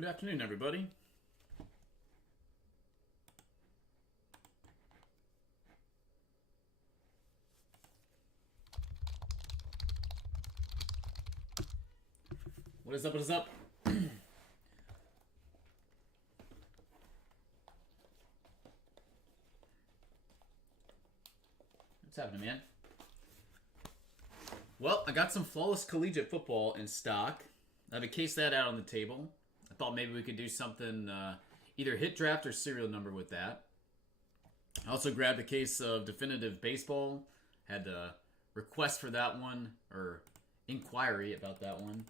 Good afternoon, everybody. What is up? What is up? What's happening, man? Well, I got some Flawless Collegiate Football in stock. I have a case of that out on the table. I thought maybe we could do something, either hit draft or serial number with that. I also grabbed a case of Definitive Baseball. Had a request for that one, or inquiry about that one,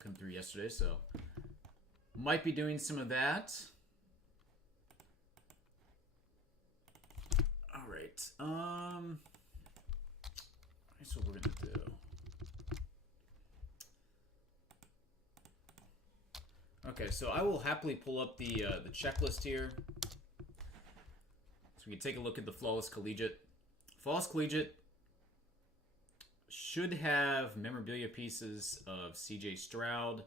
come through yesterday, so might be doing some of that. All right. That's what we're gonna do. Okay, so I will happily pull up the checklist here, so we can take a look at the Flawless Collegiate. Flawless Collegiate should have memorabilia pieces of C.J. Stroud.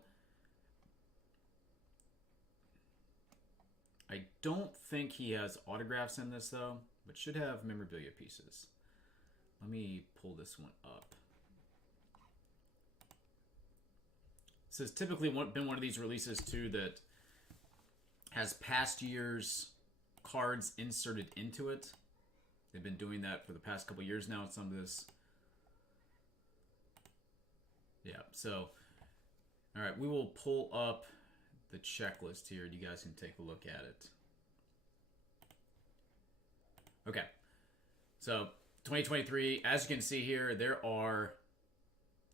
I don't think he has autographs in this, though, but should have memorabilia pieces. Let me pull this one up. This has typically been one of these releases, too, that has past years' cards inserted into it. They've been doing that for the past couple years now at some of this. Yeah, so, all right, we will pull up the checklist here. You guys can take a look at it. Okay, so 2023, as you can see here, there are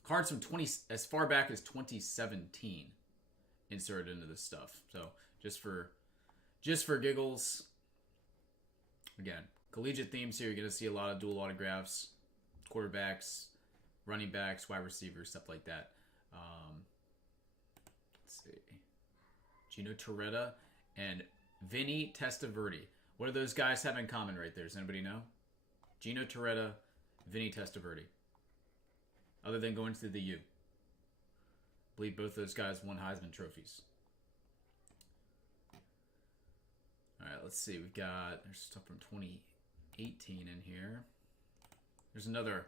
cards from as far back as 2017 inserted into this stuff. So just for giggles, again, collegiate themes here. You're gonna see a lot of dual autographs, quarterbacks, running backs, wide receivers, stuff like that. Let's see, Gino Torretta and Vinny Testaverde. What do those guys have in common right there? Does anybody know? Gino Torretta, Vinny Testaverde. Other than going to the U. I believe both those guys won Heisman trophies. All right, let's see. There's stuff from 2018 in here. There's another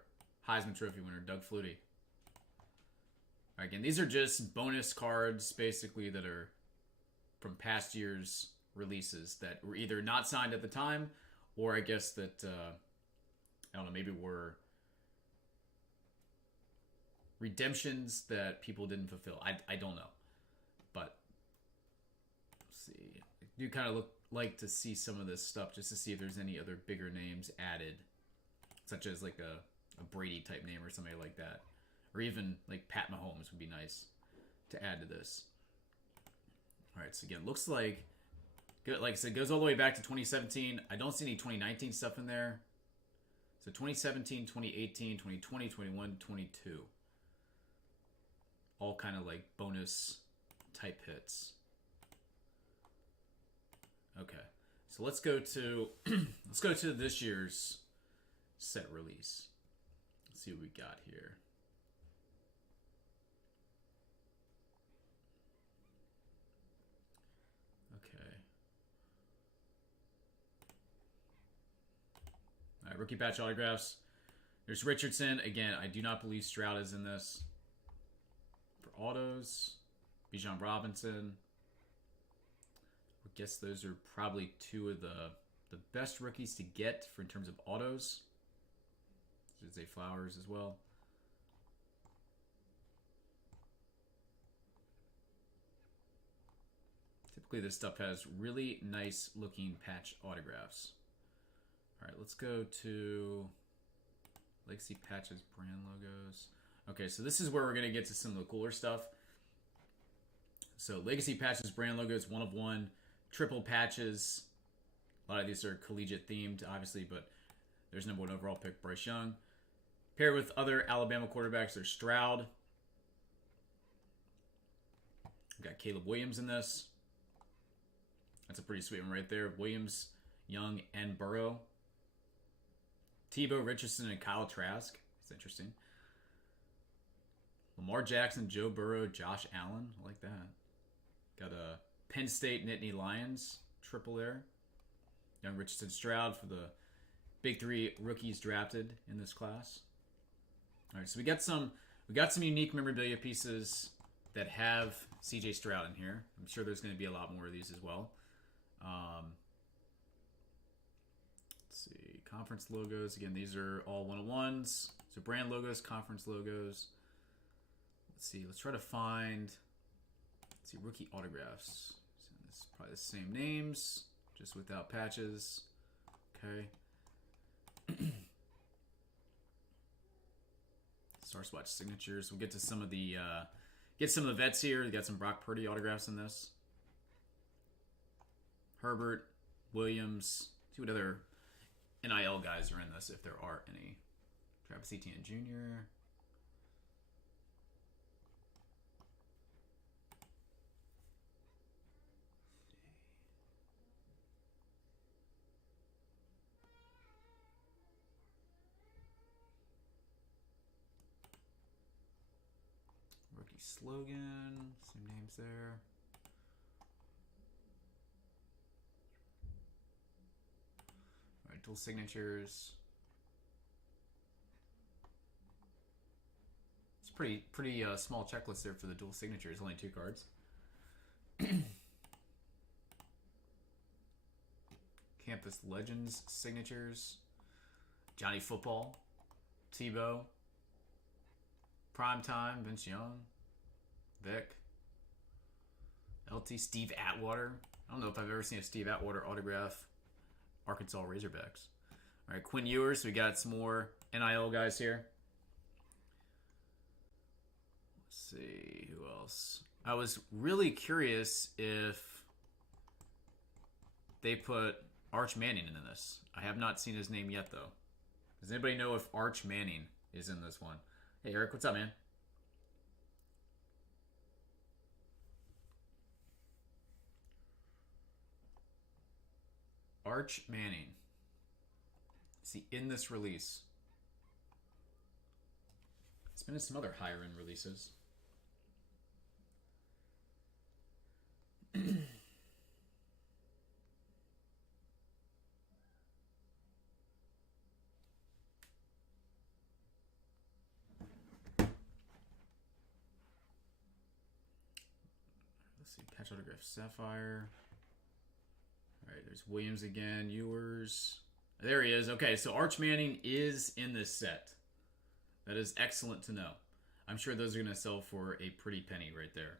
Heisman Trophy winner, Doug Flutie. All right, again, these are just bonus cards, basically, that are from past years' releases that were either not signed at the time, or I guess that, I don't know, maybe were redemptions that people didn't fulfill. I don't know. But, let's see. I do kind of like to see some of this stuff just to see if there's any other bigger names added, such as like a Brady type name or somebody like that. Or even like Pat Mahomes would be nice to add to this. All right, so again, looks like I said, goes all the way back to 2017. I don't see any 2019 stuff in there. So 2017, 2018, 2020, 21, 22. All kind of like bonus type hits. Okay. So let's go to this year's set release. Let's see what we got here. All right, rookie patch autographs. There's Richardson. Again, I do not believe Stroud is in this. For autos, Bijan Robinson. I guess those are probably two of the best rookies to get in terms of autos. There's a Flowers as well. Typically, this stuff has really nice looking patch autographs. All right, let's go to Legacy Patches, brand logos. Okay, so this is where we're going to get to some of the cooler stuff. So Legacy Patches, brand logos, 1 of 1. Triple patches. A lot of these are collegiate themed, obviously, but there's number 1 overall pick, Bryce Young. Paired with other Alabama quarterbacks, there's Stroud. We've got Caleb Williams in this. That's a pretty sweet one right there. Williams, Young, and Burrow. Tebow, Richardson, and Kyle Trask. It's interesting. Lamar Jackson, Joe Burrow, Josh Allen. I like that. Got a Penn State Nittany Lions triple there. Young Richardson Stroud for the big 3 rookies drafted in this class. All right, so we got some unique memorabilia pieces that have CJ Stroud in here. I'm sure there's going to be a lot more of these as well. Let's see, conference logos. Again, these are all 101s. So brand logos, conference logos. Let's see. Let's try to find. Let's see, rookie autographs. So this is probably the same names, just without patches. Okay. Star Swatch signatures. We'll get to some of the vets here. We got some Brock Purdy autographs in this. Herbert, Williams. See what other NIL guys are in this, if there are any. Travis Etienne Jr. Rookie slogan. Same names there. All right, dual signatures. It's pretty small checklist there for the dual signatures. Only 2 cards. Campus Legends signatures. Johnny Football. Tebow. Primetime. Vince Young. Vic. LT. Steve Atwater. I don't know if I've ever seen a Steve Atwater autograph Arkansas Razorbacks. All right, Quinn Ewers. We got some more NIL guys here. Let's see, who else? I was really curious if they put Arch Manning in this. I have not seen his name yet, though. Does anybody know if Arch Manning is in this one? Hey, Eric, what's up, man? Arch Manning. Is he in this release? It's been in some other higher end releases. Let's see, patch autograph Sapphire. All right, there's Williams again, Ewers. There he is. Okay, so Arch Manning is in this set. That is excellent to know. I'm sure those are going to sell for a pretty penny right there.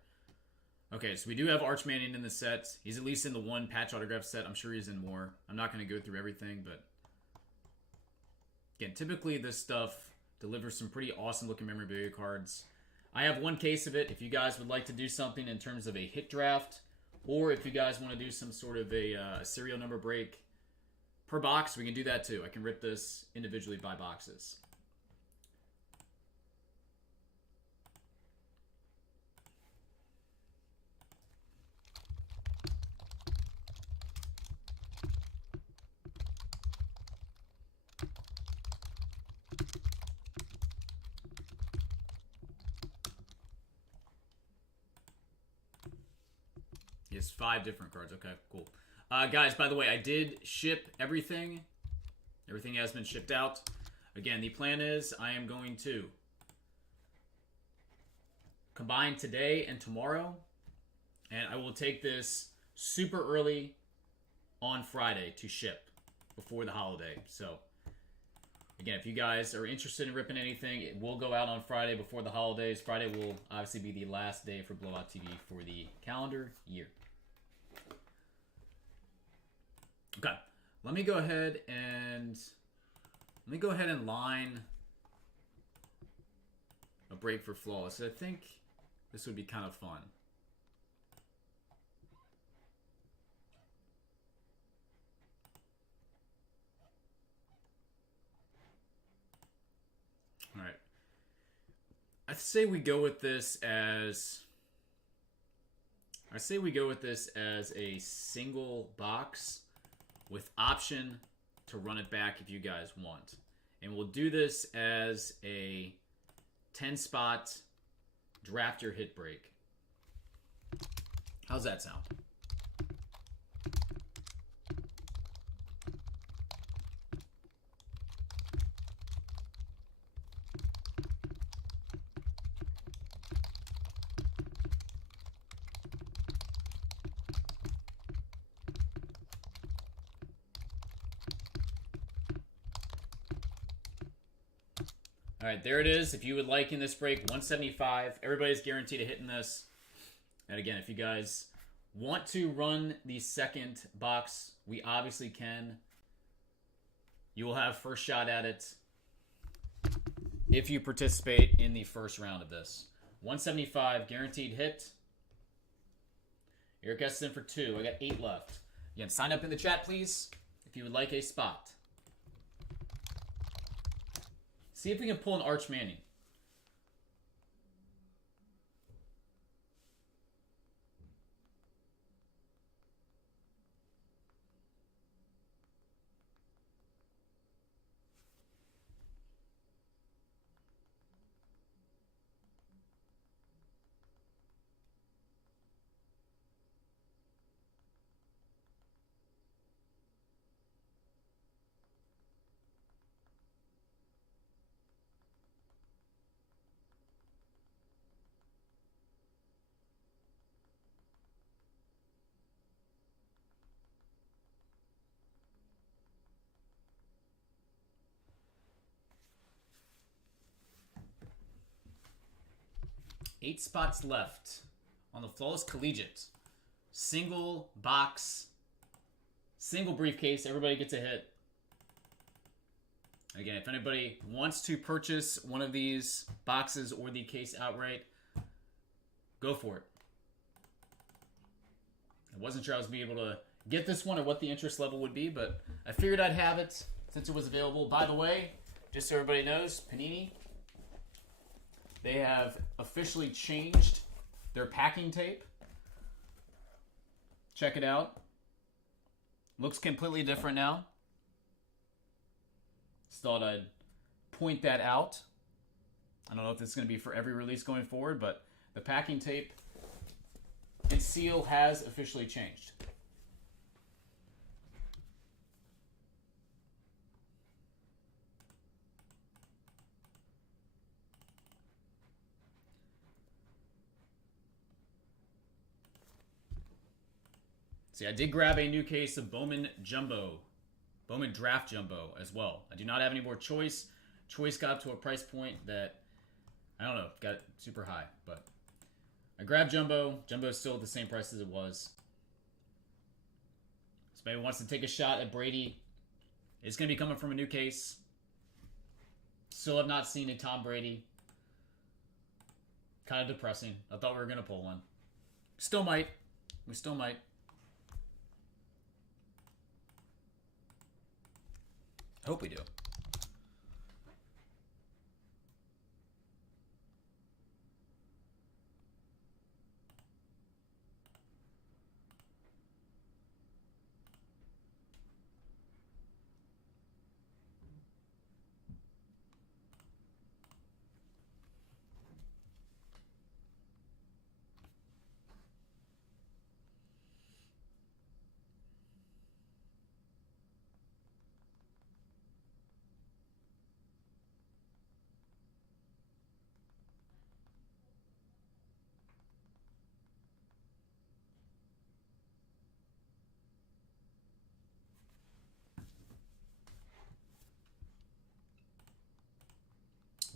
Okay, so we do have Arch Manning in the set. He's at least in the 1 patch autograph set. I'm sure he's in more. I'm not going to go through everything, but again, typically this stuff delivers some pretty awesome looking memorabilia cards. I have 1 case of it. If you guys would like to do something in terms of a hit draft, or if you guys want to do some sort of a serial number break per box, we can do that too. I can rip this individually by boxes. Yes, 5 different cards. Okay, cool. Guys, by the way, I did ship everything. Everything has been shipped out. Again, the plan is I am going to combine today and tomorrow, and I will take this super early on Friday to ship before the holiday. So, again, if you guys are interested in ripping anything, it will go out on Friday before the holidays. Friday will obviously be the last day for Blowout TV for the calendar year. Okay, let me go ahead and line a break for Flawless. I think this would be kind of fun. All right. I say we go with this as a single box with option to run it back if you guys want. And we'll do this as a 10 spot draft your hit break. How's that sound? All right, there it is. If you would like in this break, 175. Everybody's guaranteed a hit in this. And again, if you guys want to run the second box, we obviously can. You will have first shot at it if you participate in the first round of this. 175, guaranteed hit. Eric S. in for 2. I got 8 left. Again, sign up in the chat, please, if you would like a spot. See if we can pull an Arch Manning. Eight spots left on the Flawless Collegiate. Single box, single briefcase. Everybody gets a hit. Again, if anybody wants to purchase one of these boxes or the case outright, go for it. I wasn't sure I was going to be able to get this one or what the interest level would be, but I figured I'd have it since it was available. By the way, just so everybody knows, Panini, they have officially changed their packing tape. Check it out. Looks completely different now. Just thought I'd point that out. I don't know if this is going to be for every release going forward, but the packing tape and seal has officially changed. See, I did grab a new case of Bowman Draft Jumbo as well. I do not have any more Choice. Choice got up to a price point that, I don't know, got it super high. But I grabbed Jumbo. Jumbo is still at the same price as it was. So maybe wants to take a shot at Brady. It's going to be coming from a new case. Still have not seen a Tom Brady. Kind of depressing. I thought we were going to pull one. Still might. We still might. Hope we do.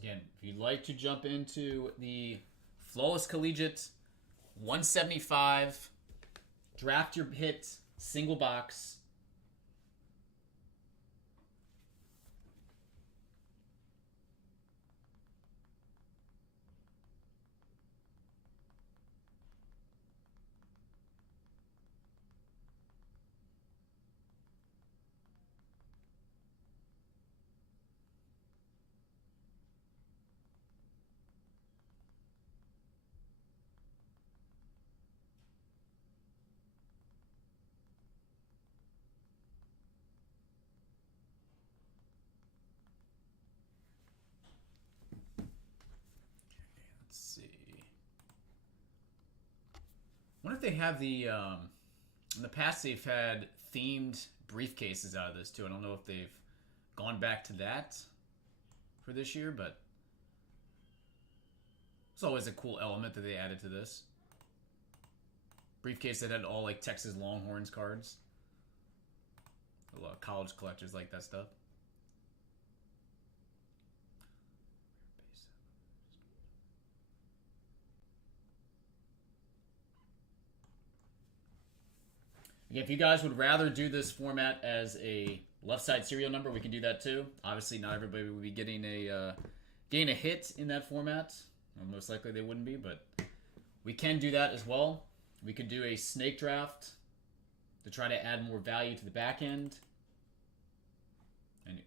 Again, if you'd like to jump into the Flawless Collegiate 175, draft your hit, single box. they have the in the past they've had themed briefcases out of this too. I don't know if they've gone back to that for this year, but it's always a cool element that they added to this. Briefcase that had all like Texas Longhorns cards. A lot of college collectors like that stuff. If you guys would rather do this format as a left side serial number, we can do that too. Obviously, not everybody will be getting a hit in that format. Well, most likely they wouldn't be, but we can do that as well. We could do a snake draft to try to add more value to the back end and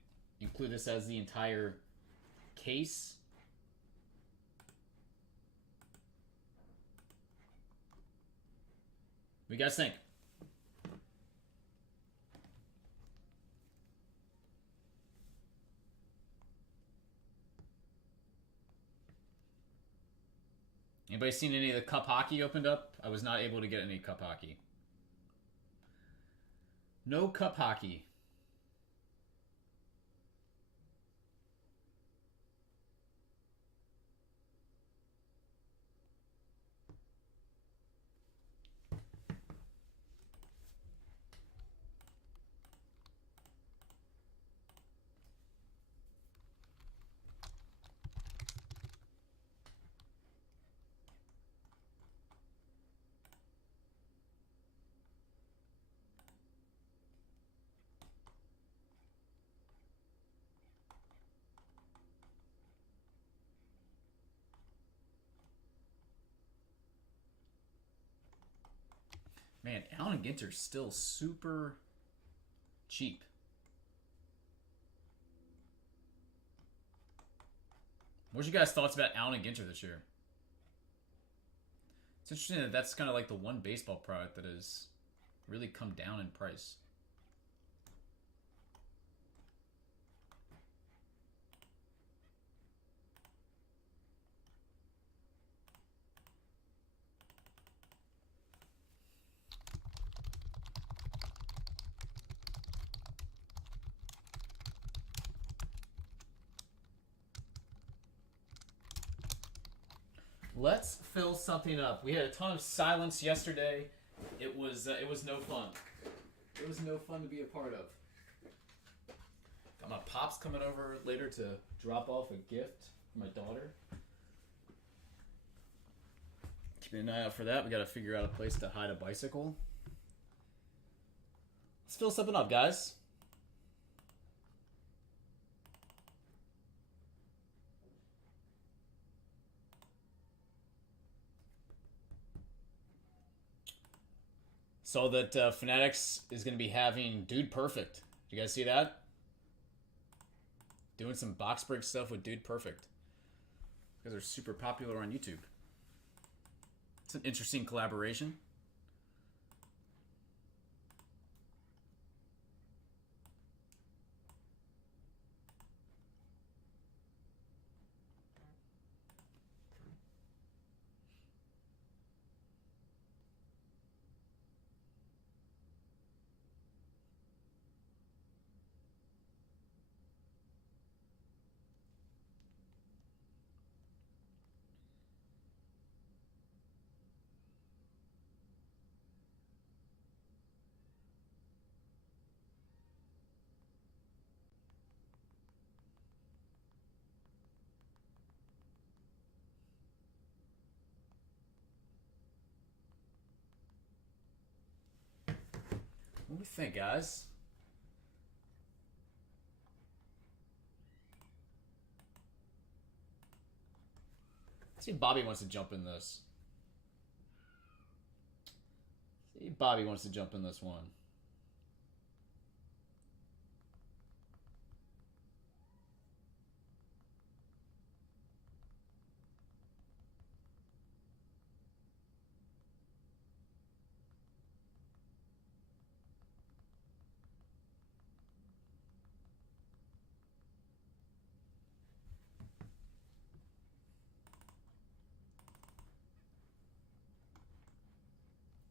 include this as the entire case. What do you guys think? Anybody seen any of the cup hockey opened up? I was not able to get any cup hockey. No cup hockey. Man, Allen and Ginter's still super cheap. What's your guys' thoughts about Allen and Ginter this year? It's interesting that that's kind of like the one baseball product that has really come down in price. Let's fill something up. We had a ton of silence yesterday. It was no fun. It was no fun to be a part of. Got my pops coming over later to drop off a gift for my daughter. Keeping an eye out for that. We got to figure out a place to hide a bicycle. Let's fill something up, guys. Saw that Fanatics is going to be having Dude Perfect. Did you guys see that? Doing some box break stuff with Dude Perfect. You guys are super popular on YouTube. It's an interesting collaboration. What do we think, guys? Let's see if Bobby wants to jump in this. See if Bobby wants to jump in this one.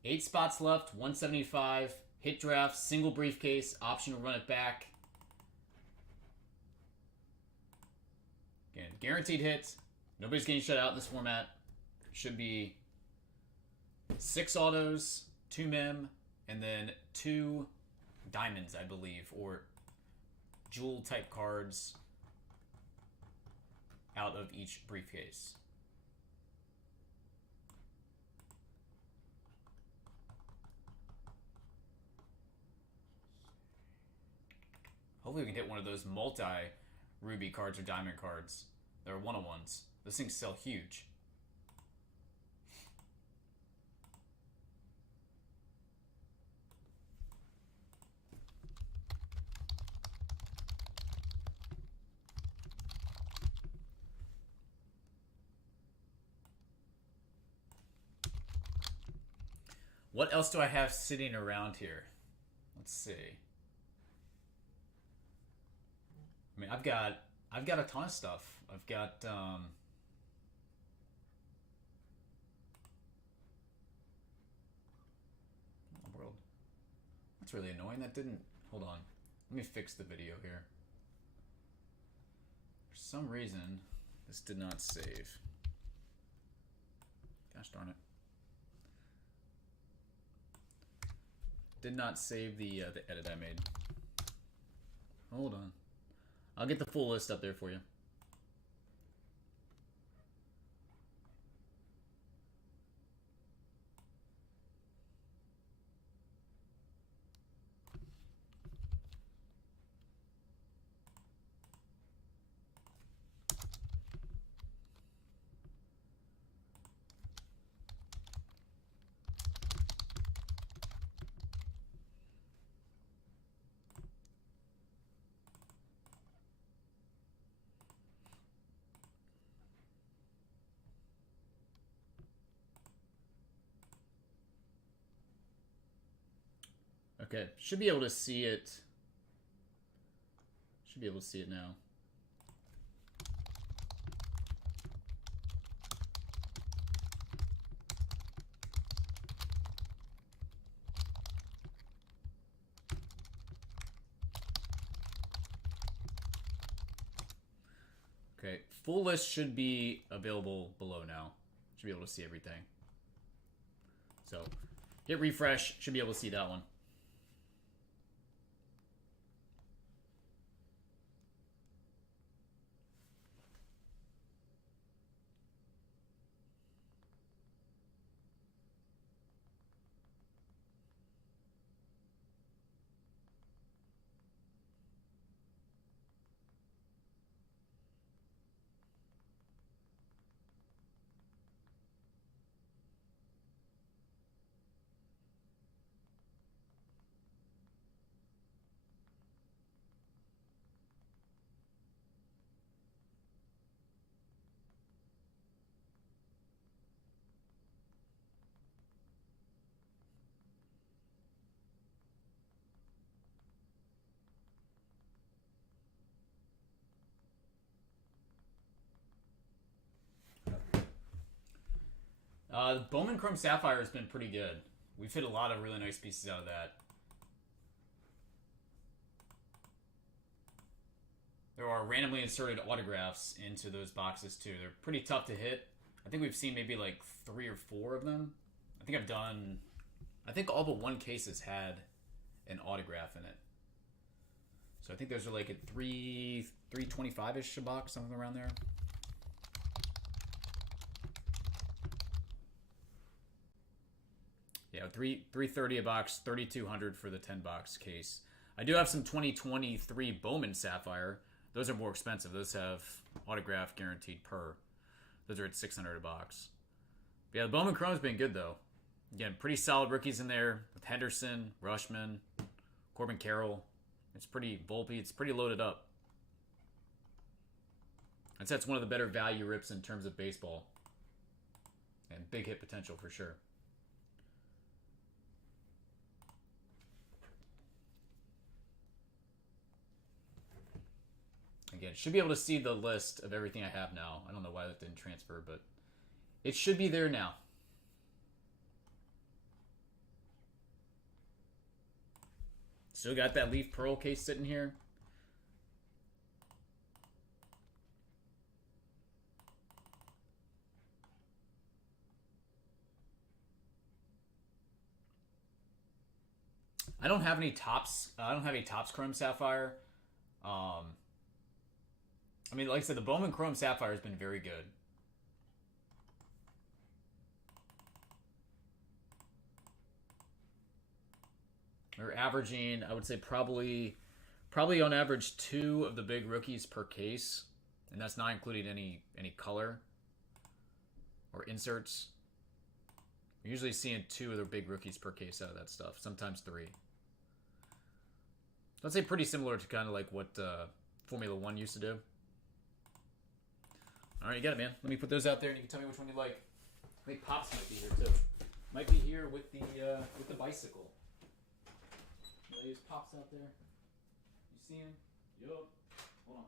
8 spots left, 175. Hit draft, single briefcase, option to run it back. Again, guaranteed hits. Nobody's getting shut out in this format. Should be 6 autos, 2 mem, and then 2 diamonds, I believe, or jewel type cards out of each briefcase. Hopefully we can hit one of those multi-ruby cards or diamond cards. They're one-on-ones. Those things sell huge. What else do I have sitting around here? Let's see. I mean, I've got a ton of stuff. I've got world. That's really annoying. That didn't. Hold on. Let me fix the video here. For some reason, this did not save. Gosh darn it. Did not save the edit I made. Hold on. I'll get the full list up there for you. Okay, should be able to see it. Should be able to see it now. Okay, full list should be available below now. Should be able to see everything. So, hit refresh, should be able to see that one. Bowman Chrome Sapphire has been pretty good. We've hit a lot of really nice pieces out of that. There are randomly inserted autographs into those boxes too. They're pretty tough to hit. I think we've seen maybe like 3 or 4 of them. I think all but one case has had an autograph in it. So I think those are like at $325-ish a box, something around there. Yeah, $330 a box, $3,200 for the 10-box case. I do have some 2023 Bowman Sapphire. Those are more expensive. Those have autograph guaranteed per. Those are at $600 a box. But yeah, the Bowman Chrome's been good though. Again, pretty solid rookies in there with Henderson, Rushman, Corbin Carroll. It's pretty Volpe. It's pretty loaded up. I'd say it's one of the better value rips in terms of baseball. And big hit potential for sure. Again, should be able to see the list of everything I have now. I don't know why that didn't transfer, but it should be there now. Still got that Leaf Pearl case sitting here. I don't have any tops. I don't have any tops Chrome Sapphire. I mean, like I said, the Bowman Chrome Sapphire has been very good. We're averaging, I would say, probably on average 2 of the big rookies per case, and that's not including any color or inserts. We're usually seeing 2 of the big rookies per case out of that stuff, sometimes 3. I'd say pretty similar to kind of like what Formula 1 used to do. All right, you got it, man. Let me put those out there, and you can tell me which one you like. I think Pops might be here too. Might be here with the bicycle. There's Pops out there. You see him? Yup. Hold on.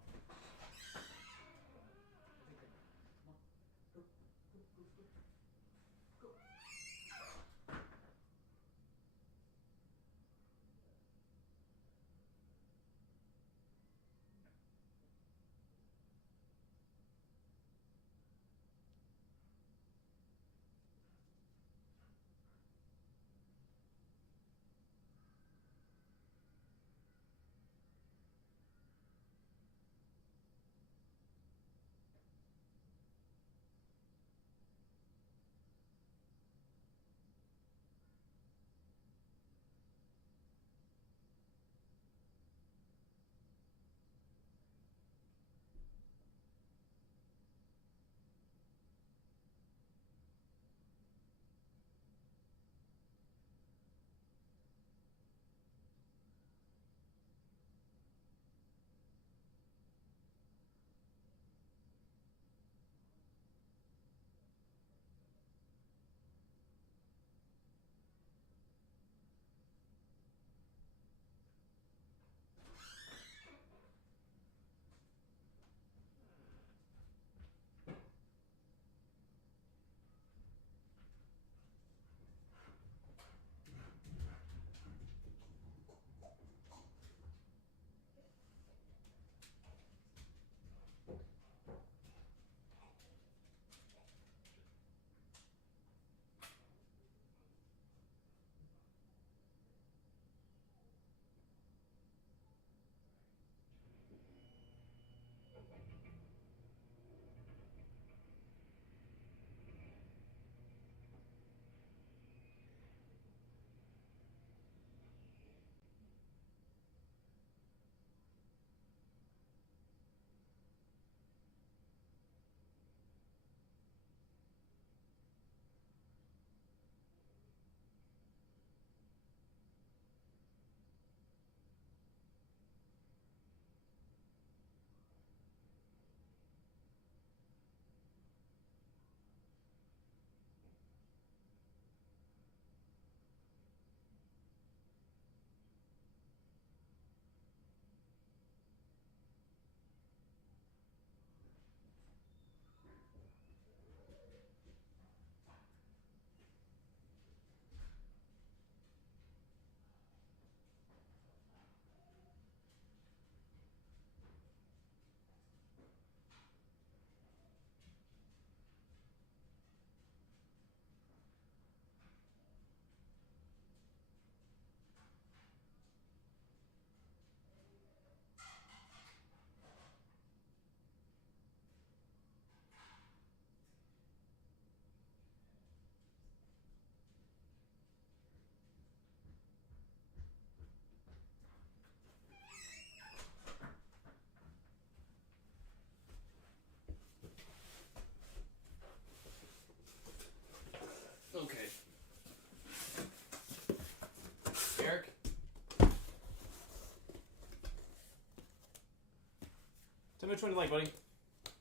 Tell me which one you like, buddy.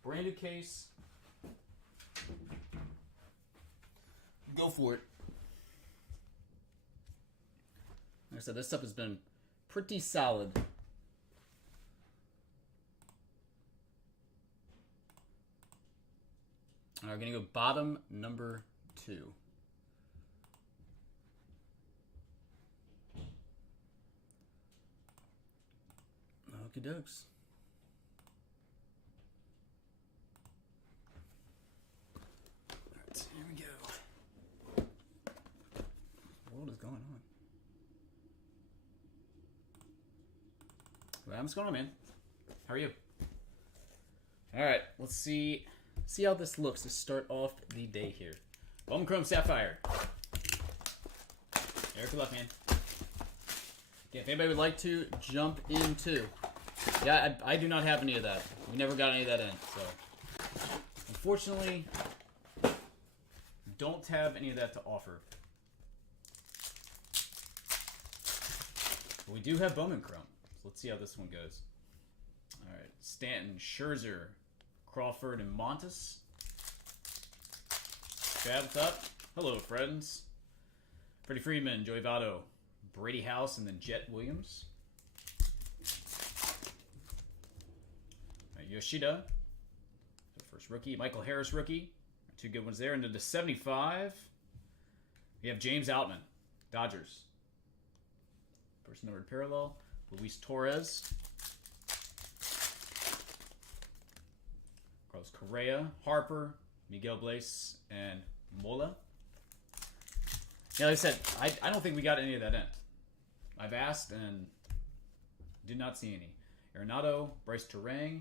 Brand new case. Go for it. Like I said, this stuff has been pretty solid. All right, we're going to go bottom number 2. Okie dokes. Alright, here we go. What is going on? Well, what's going on, man? How are you? Alright, let's see how this looks to start off the day here. Bowman Chrome Sapphire. Eric, good luck, man. Okay, if anybody would like to jump into... Yeah, I do not have any of that. We never got any of that in, so... Unfortunately, don't have any of that to offer. But we do have Bowman Chrome, so let's see how this one goes. Alright, Stanton, Scherzer, Crawford, and Montes. Chad, what's up? Hello, friends. Freddie Freeman, Joey Votto, Brady House, and then Jet Williams. Right, Yoshida, the first rookie. Michael Harris, rookie. Two good ones there. And then to 75, we have James Outman, Dodgers. First numbered parallel. Luis Torres. Carlos Correa, Harper, Miguel Blaze, and Mola. Yeah, like I said, I don't think we got any of that in. I've asked and did not see any. Arenado, Bryce Terang,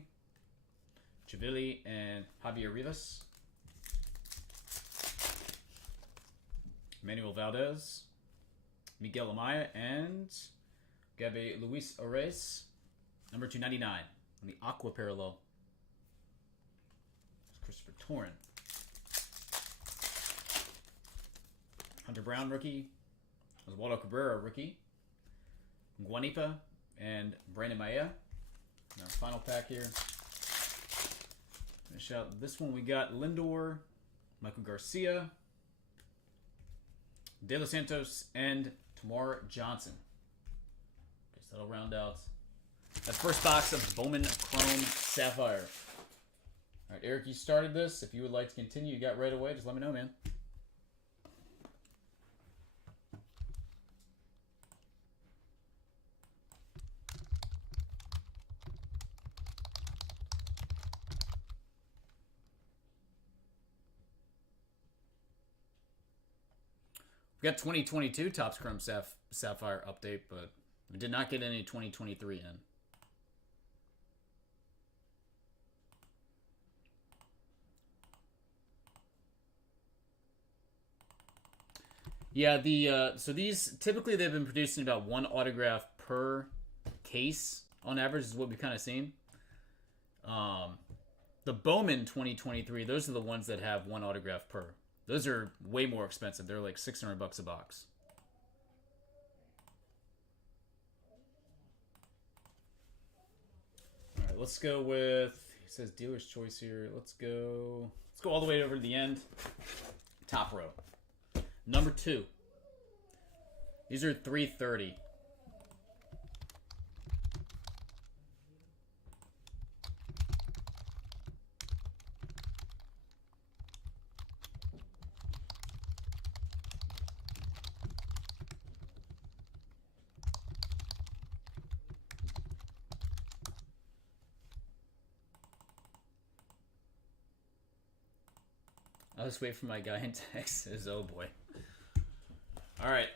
Chavili, and Javier Rivas. Manuel Valdez, Miguel Amaya, and Gabe Luis Orez, number 299 on the Aqua parallel. Christopher Torrin. Hunter Brown, rookie. Oswaldo Cabrera, rookie. Guanipa and Brandon Maya. Our final pack here. Finish out this one. We got Lindor, Michael Garcia, De Los Santos, and Tamar Johnson. Okay, so that'll round out that first box of Bowman Chrome Sapphire. All right, Eric, you started this. If you would like to continue, you got right away. Just let me know, man. We got 2022 Topps Chrome Sapphire update, but we did not get any 2023 in. Yeah, so these typically they've been producing about one autograph per case on average is what we've kind of seen. The Bowman 2023, those are the ones that have one autograph per. Those are way more expensive. They're like $600 a box. All right, let's go with. He says dealer's choice here. Let's go all the way over to the end. Top row. Number 2. These are 330. I'll just wait for my guy in Texas. Oh boy. All right.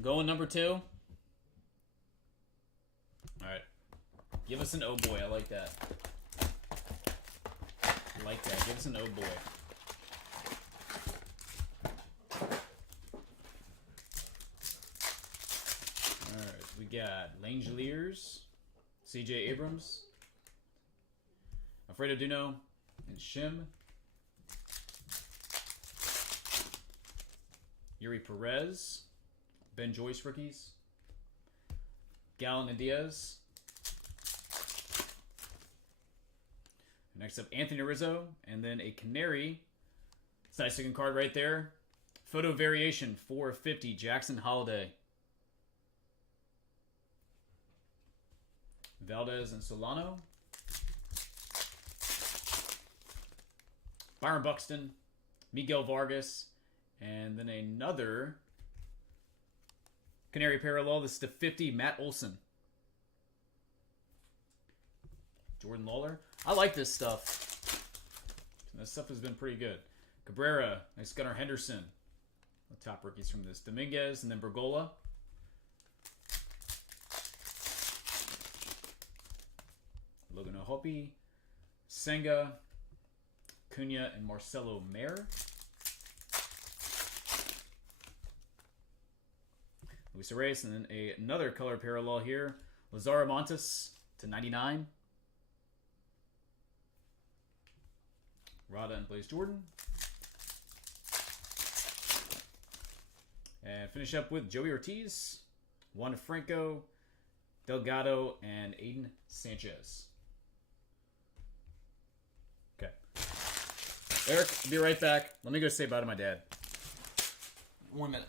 Going number 2. All right. Give us an oh boy. I like that. I like that. Give us an oh boy. All right. We got Langeliers, C.J. Abrams, Alfredo Duno, and Shim. Yuri Perez, Ben Joyce rookies, Gallen and Diaz. Next up, Anthony Rizzo, and then a Canary. It's a nice looking card right there. Photo variation, 450, Jackson Holiday. Valdez and Solano. Byron Buxton, Miguel Vargas, and then another Canary parallel. This is the 50, Matt Olson. Jordan Lawler. I like this stuff. This stuff has been pretty good. Cabrera, nice Gunnar Henderson. The top rookies from this. Dominguez, and then Bergola. Logan Ohopi, Senga, Cunha, and Marcelo Mayer. Luis Reyes, and then another color parallel here. Lazaro Montes /99. Rada and Blaze Jordan. And finish up with Joey Ortiz, Juan Franco, Delgado, and Aiden Sanchez. Okay. Eric, I'll be right back. Let me go say bye to my dad. 1 minute.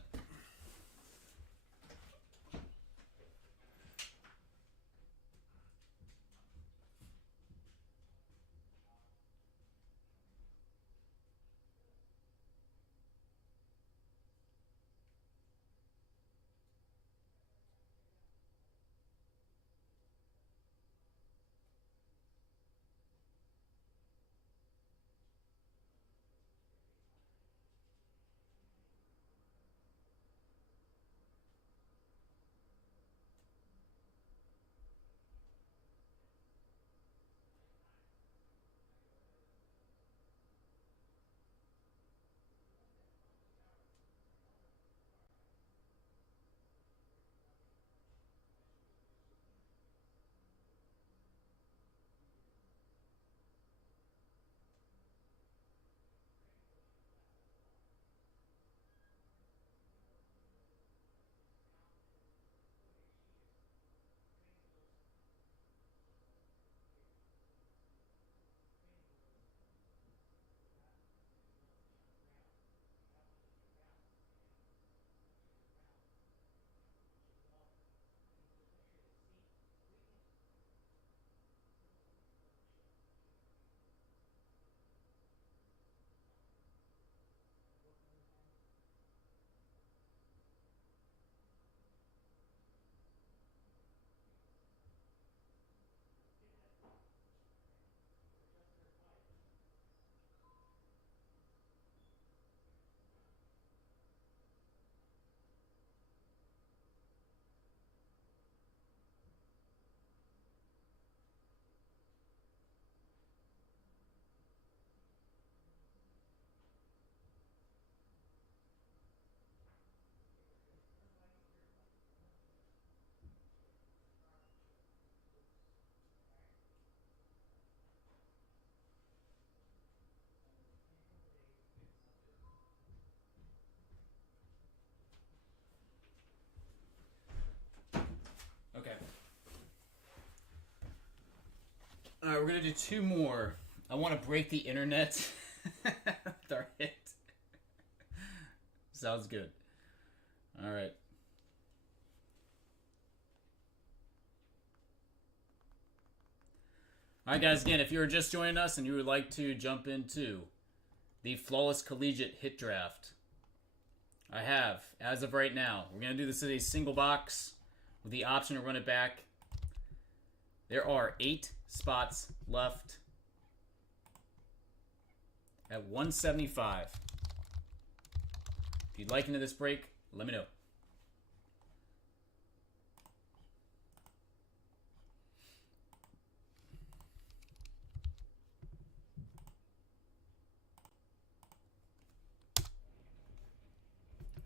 Okay. All right, we're going to do 2 more. I want to break the internet with our hit. Sounds good. All right. All right, guys, again, if you were just joining us and you would like to jump into the Flawless Collegiate Hit Draft, I have, as of right now, we're going to do this as a single box with the option to run it back. There are 8 spots left at 175. If you'd like into this break, let me know.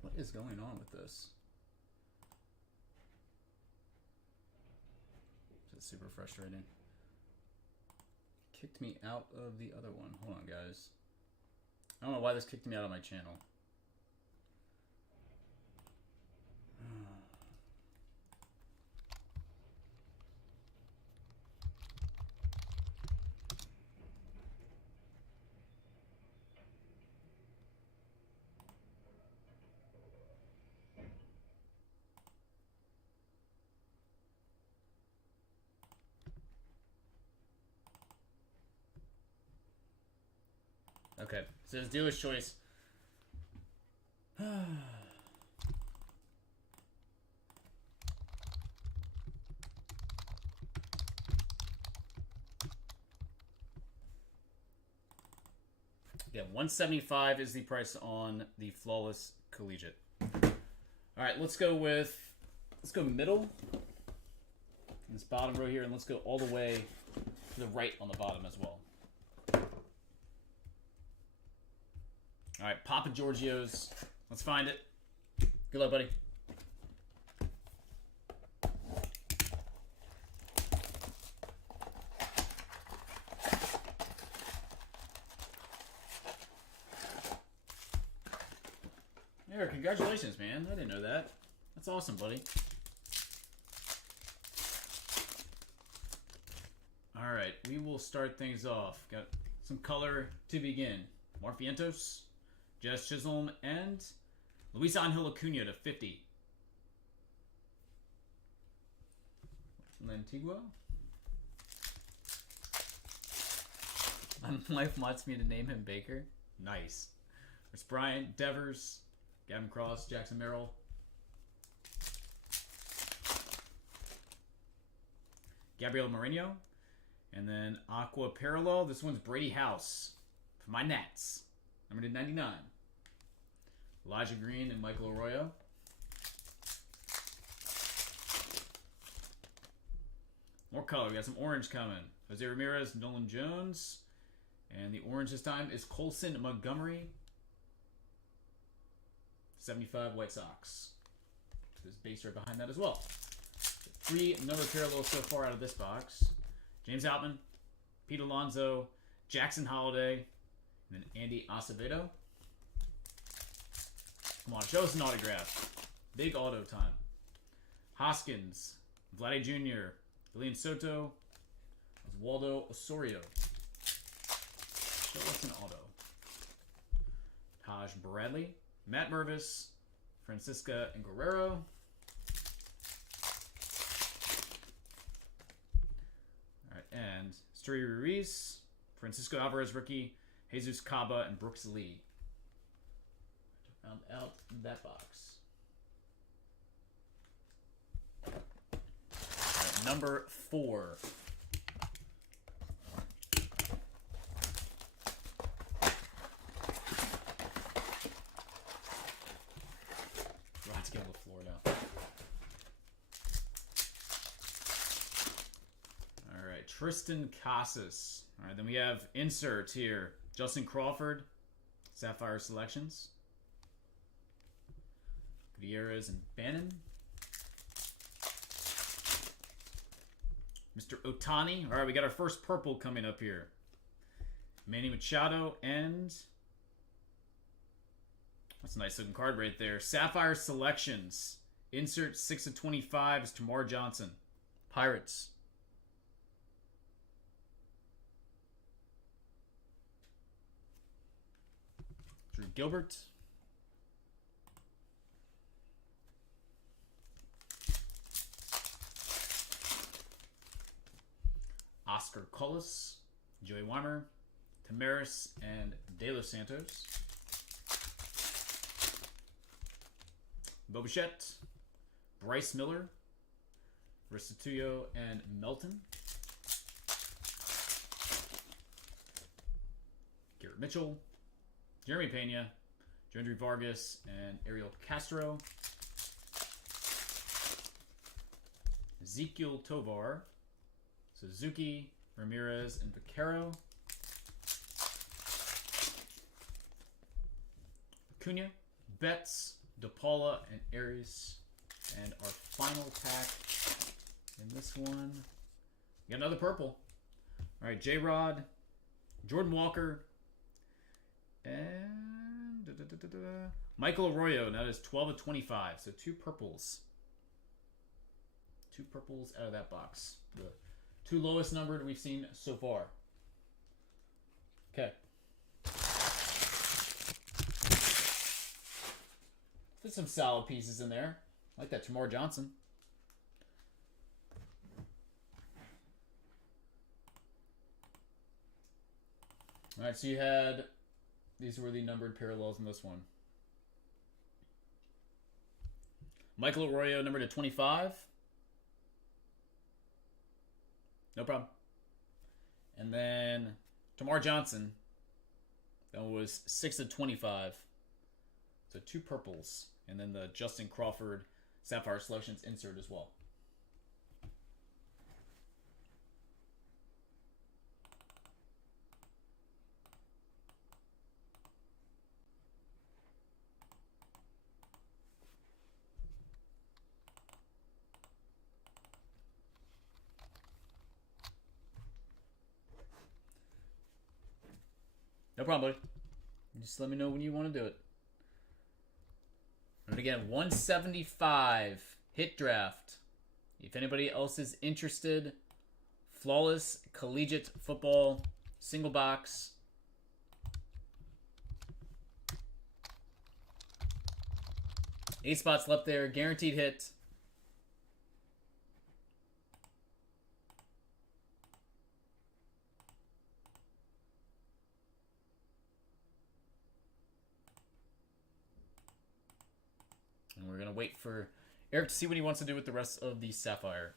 What is going on with this? It's super frustrating. Kicked me out of the other one. Hold on, guys. I don't know why this kicked me out of my channel. Okay, it says dealer's choice. Yeah, 175 is the price on the Flawless Collegiate. All right, let's go middle. In this bottom row here, and let's go all the way to the right on the bottom as well. All right, Papa Giorgio's. Let's find it. Good luck, buddy. Eric, congratulations, man. I didn't know that. That's awesome, buddy. All right, we will start things off. Got some color to begin. Marfientos, Jess Chisholm, and Luis Angel Acuna to 50. Lantigua. My wife wants me to name him Baker. Nice. There's Bryant, Devers, Gavin Cross, Jackson Merrill. Gabriel Moreno. And then Aqua Parallel. This one's Brady House for my Nats. Number 299. Elijah Green and Michael Arroyo. More color. We got some orange coming. Jose Ramirez, Nolan Jones. And the orange this time is Colson Montgomery. 75 White Sox. There's base right behind that as well. 3 number parallels so far out of this box. James Outman, Pete Alonso, Jackson Holiday, and then Andy Acevedo. Come on, show us an autograph. Big auto time. Hoskins, Vladdy Jr., William Soto, Oswaldo Osorio. Show us an auto. Taj Bradley, Matt Mervis, Francisca and Guerrero. And Sturi Ruiz, Francisco Alvarez rookie, Jesus Caba, and Brooks Lee. Round out that box. Right, number 4. Let's get on the floor now. Tristan Casas. All right, then we have inserts here. Justin Crawford, Sapphire Selections. Gutierrez and Bannon. Mr. Otani. All right, we got our first purple coming up here. Manny Machado and... That's a nice looking card right there. Sapphire Selections. Insert 6 of 25 is Tamar Johnson. Pirates. Drew Gilbert. Oscar Cullis. Joey Weimer. Tamaris and De Los Santos. Bobichette. Bryce Miller. Restituyo and Melton. Garrett Mitchell. Jeremy Pena, Jandry Vargas, and Ariel Castro. Ezekiel Tovar, Suzuki, Ramirez, and Vaquero. Acuna, Betts, DePaula, and Aries. And our final pack in this one, we got another purple. All right, J-Rod, Jordan Walker, and Michael Arroyo. Now that is 12 of 25. So 2 purples. 2 purples out of that box. The 2 lowest numbered we've seen so far. Okay. There's some solid pieces in there. I like that Tamar Johnson. All right, so you had... These were the numbered parallels in this one. Michael Arroyo, numbered to 25. No problem. And then Tamar Johnson, That was 6 of 25. So 2 purples. And then the Justin Crawford Sapphire Selections insert as well. No problem, buddy. Just let me know when you want to do it. And again, 175 hit draft. If anybody else is interested, Flawless Collegiate Football, single box. Eight spots left there, guaranteed hit. And we're going to wait for Eric to see what he wants to do with the rest of the Sapphire.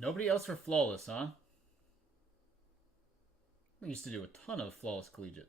Nobody else for Flawless, huh? We used to do a ton of Flawless Collegiate.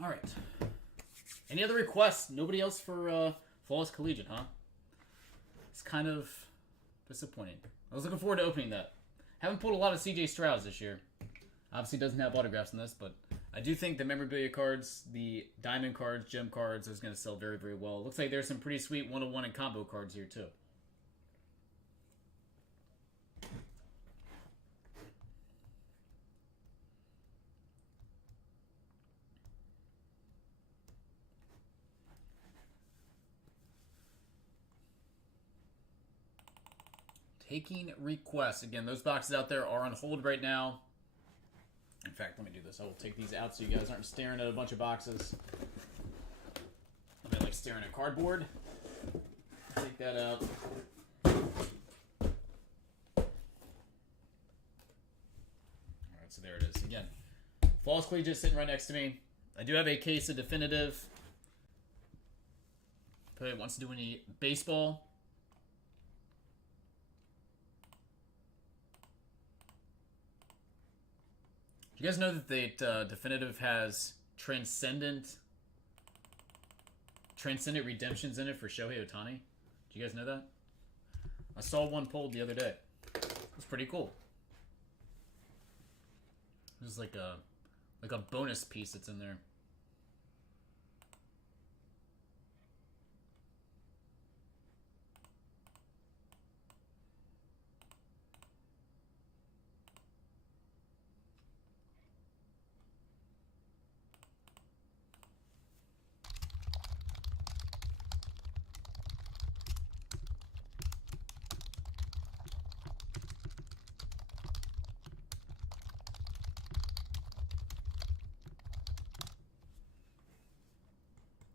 All right. Any other requests? Nobody else for Flawless Collegiate, huh? It's kind of disappointing. I was looking forward to opening that. Haven't pulled a lot of CJ Stroud's this year. Obviously doesn't have autographs in this, but I do think the memorabilia cards, the diamond cards, gem cards, is going to sell very, very well. Looks like there's some pretty sweet 101 and combo cards here, too. Taking requests. Again, those boxes out there are on hold right now. In fact, let me do this. I will take these out so you guys aren't staring at a bunch of boxes. I'll be like staring at cardboard. Take that out. so there it is. Again, Flawless Collegiate sitting right next to me. I do have a case of Definitive. Probably wants to do any baseball. Do you guys know that Definitive has Transcendent redemptions in it for Shohei Ohtani? Do you guys know that? I saw one pulled the other day. It's pretty cool. There's like a bonus piece that's in there.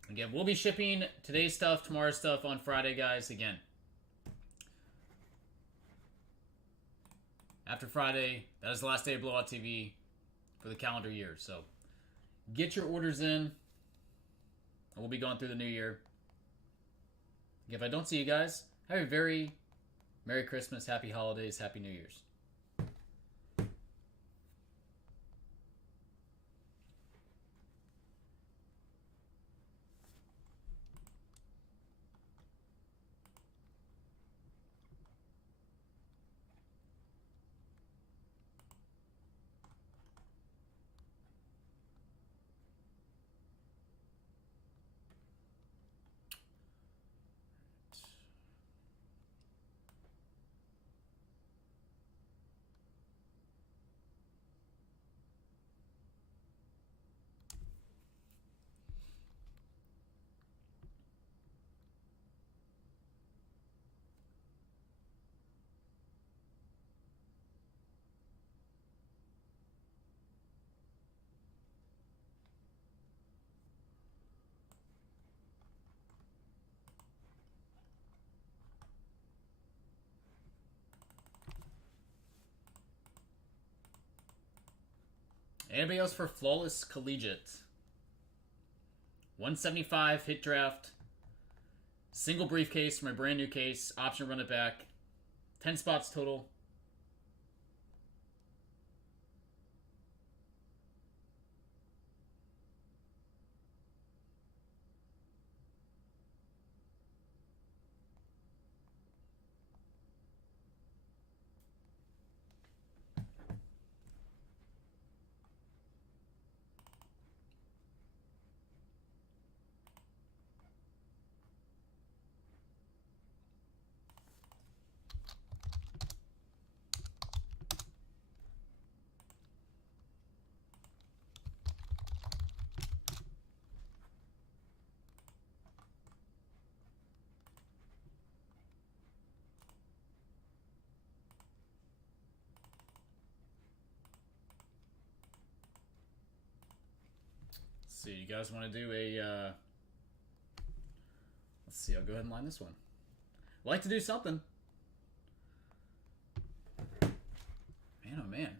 Again, we'll be shipping today's stuff, tomorrow's stuff on Friday, guys. Again, after Friday, that is the last day of Blowout TV for the calendar year. So get your orders in, and we'll be going through the new year. If I don't see you guys, have a very Merry Christmas, Happy Holidays, Happy New Year's. Anybody else for Flawless Collegiate? 175 hit draft. Single briefcase for my brand new case. Option run it back. 10 spots total. See, you guys want to do a, let's see, I'll go ahead and line this one. I like to do something. Man, oh man.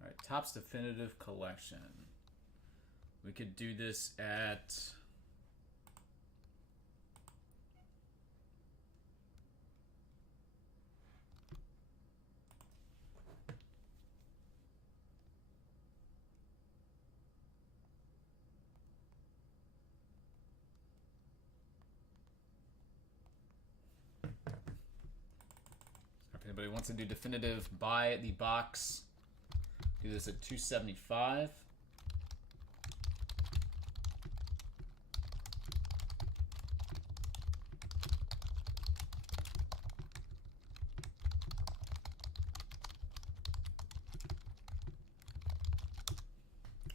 All right, Topps Definitive Collection. We could do this at... If anybody wants to do Definitive, buy the box. Do this at $275.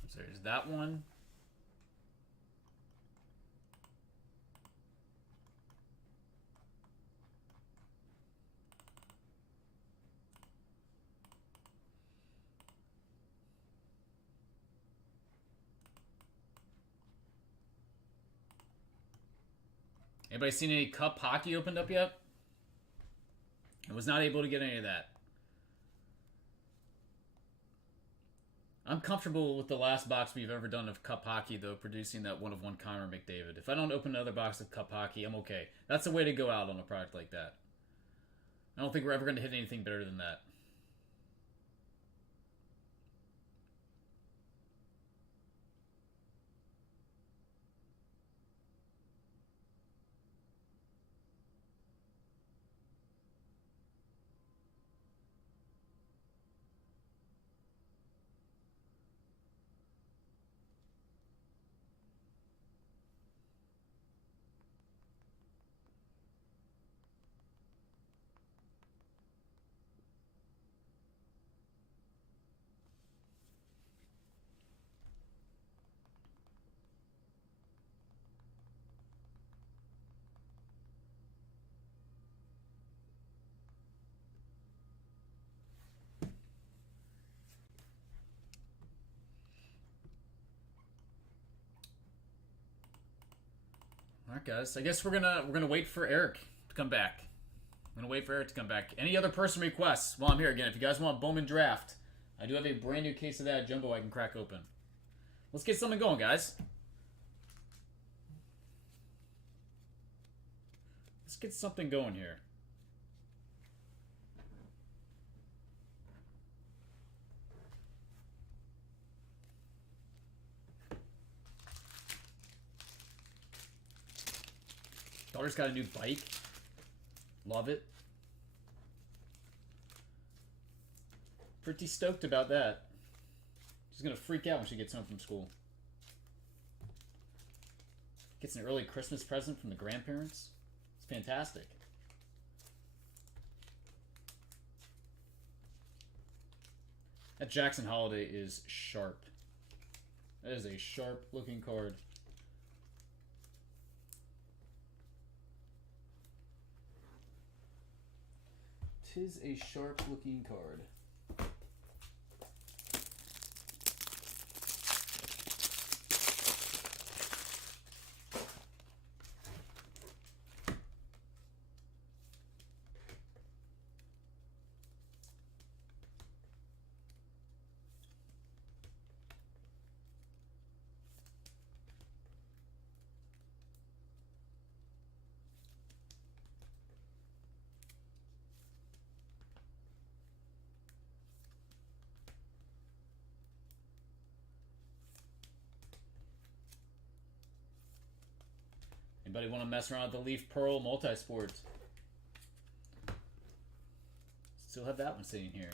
So there's that one. Anybody seen any Cup hockey opened up yet? I was not able to get any of that. I'm comfortable with the last box we've ever done of Cup hockey, though, producing that 1/1 Connor McDavid. If I don't open another box of Cup hockey, I'm okay. That's the way to go out on a product like that. I don't think we're ever going to hit anything better than that. Alright, guys. I guess we're gonna wait for Eric to come back. I'm gonna wait for Eric to come back. Any other person requests while I'm here again? If you guys want Bowman Draft, I do have a brand new case of that jumbo I can crack open. Let's get something going, guys. Let's get something going here. Daughter's got a new bike. Love it. Pretty stoked about that. She's gonna freak out when she gets home from school. Gets an early Christmas present from the grandparents. It's fantastic. That Jackson Holiday is sharp. That is a sharp looking card. Tis a sharp looking card. Anybody want to mess around with the Leaf Pearl Multisport? Still have that one sitting here.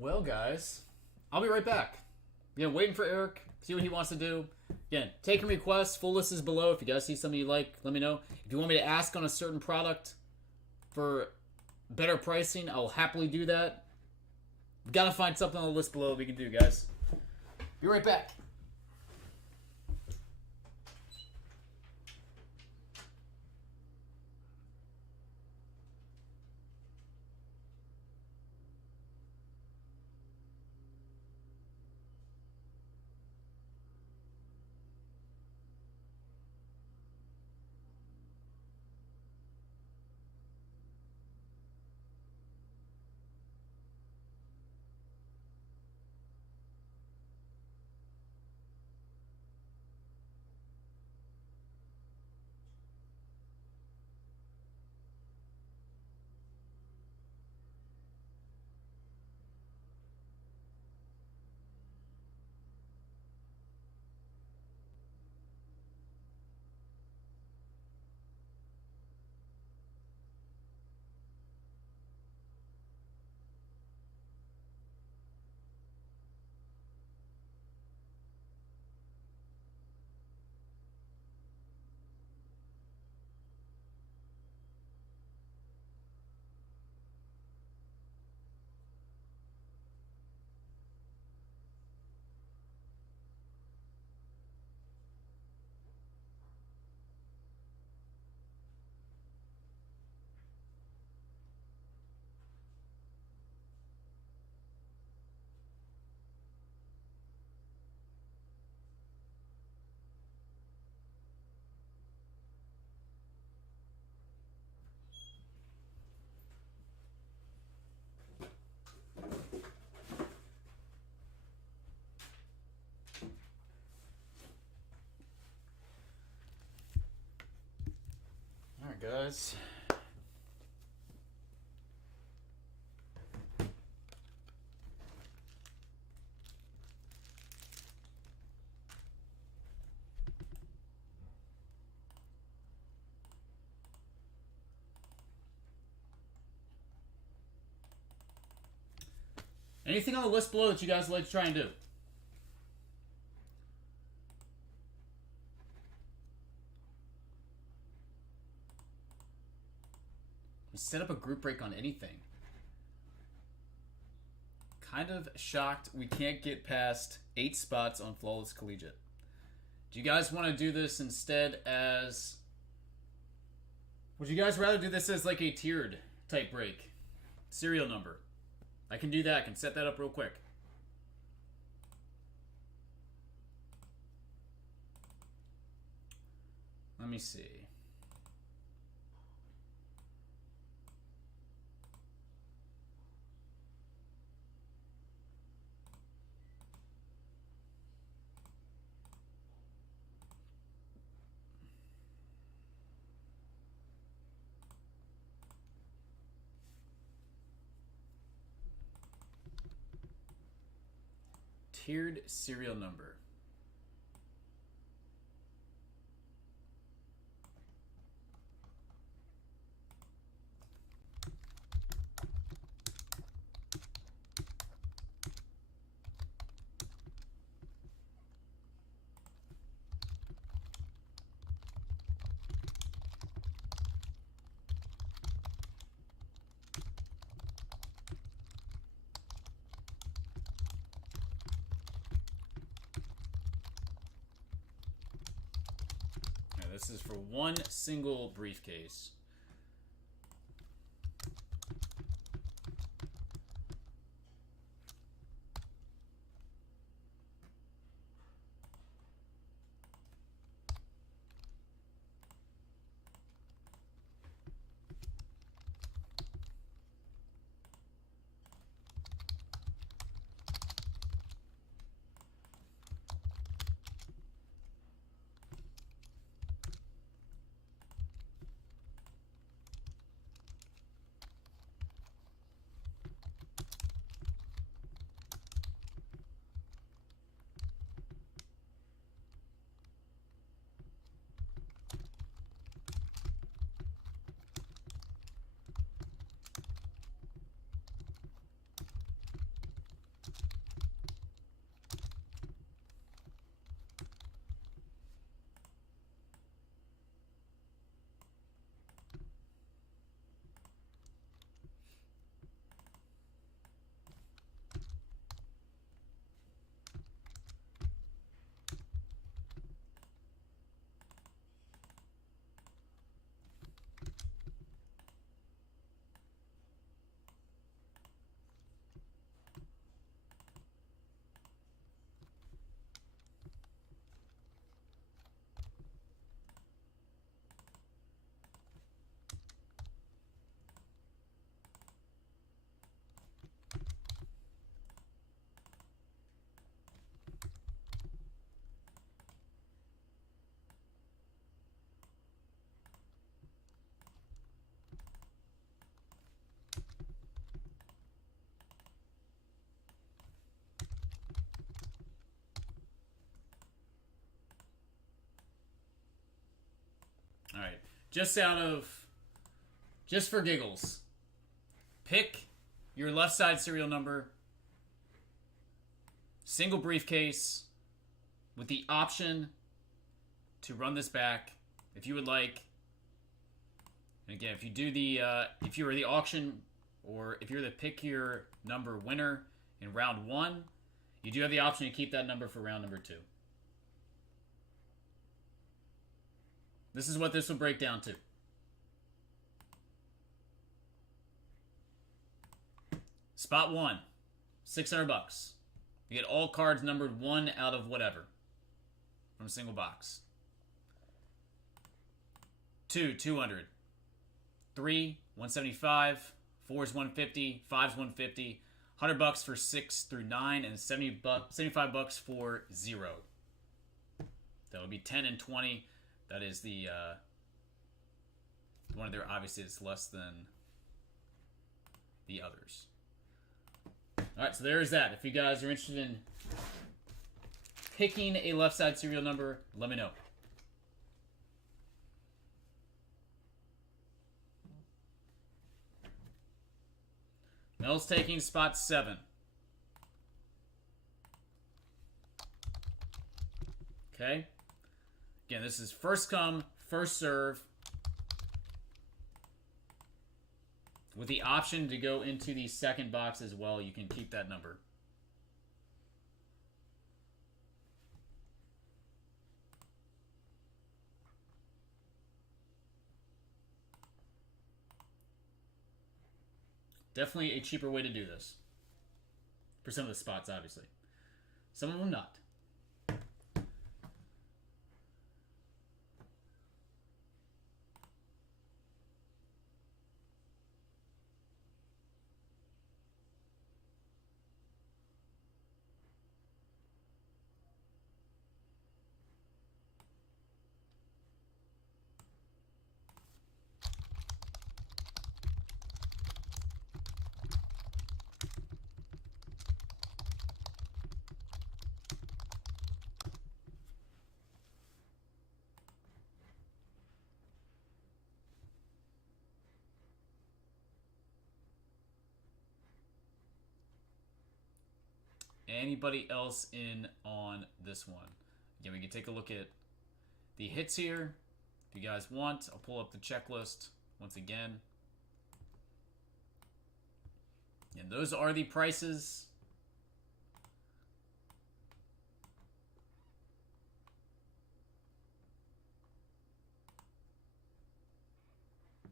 Well, guys, I'll be right back. Waiting for Eric, see what he wants to do. Again, taking requests, full list is below. If you guys see something you like, let me know. If you want me to ask on a certain product for better pricing, I'll happily do that. We've got to find something on the list below we can do, guys. Be right back. Alright, guys. Anything on the list below that you guys would like to try and do? We set up a group break on anything. Kind of shocked we can't get past 8 spots on Flawless Collegiate. Do you guys want to do this instead as... Would you guys rather do this as like a tiered type break? Serial number. I can do that. I can set that up real quick. Let me see. Tiered serial number. This is for one single briefcase. All right, just for giggles, pick your left side serial number, single briefcase, with the option to run this back if you would like. And again, if you do the, if you were the auction, or if you're the pick your number winner in round 1, you do have the option to keep that number for round number 2. This is what this will break down to. Spot 1, $600. You get all cards numbered 1 out of whatever from a single box. 2, 200. 3, 175. 4 is 150. 5 is 150. $100 for 6 through 9, and $75 for 0. That would be 10 and 20. That is the one there obviously is less than the others. Alright, so there's that. If you guys are interested in picking a left side serial number, let me know. Mel's taking spot 7. Okay. Again, this is first come, first serve. With the option to go into the second box as well, you can keep that number. Definitely a cheaper way to do this. For some of the spots, obviously. Some of them not. Anybody else in on this one? Again, we can take a look at the hits here. If you guys want, I'll pull up the checklist once again. And those are the prices. All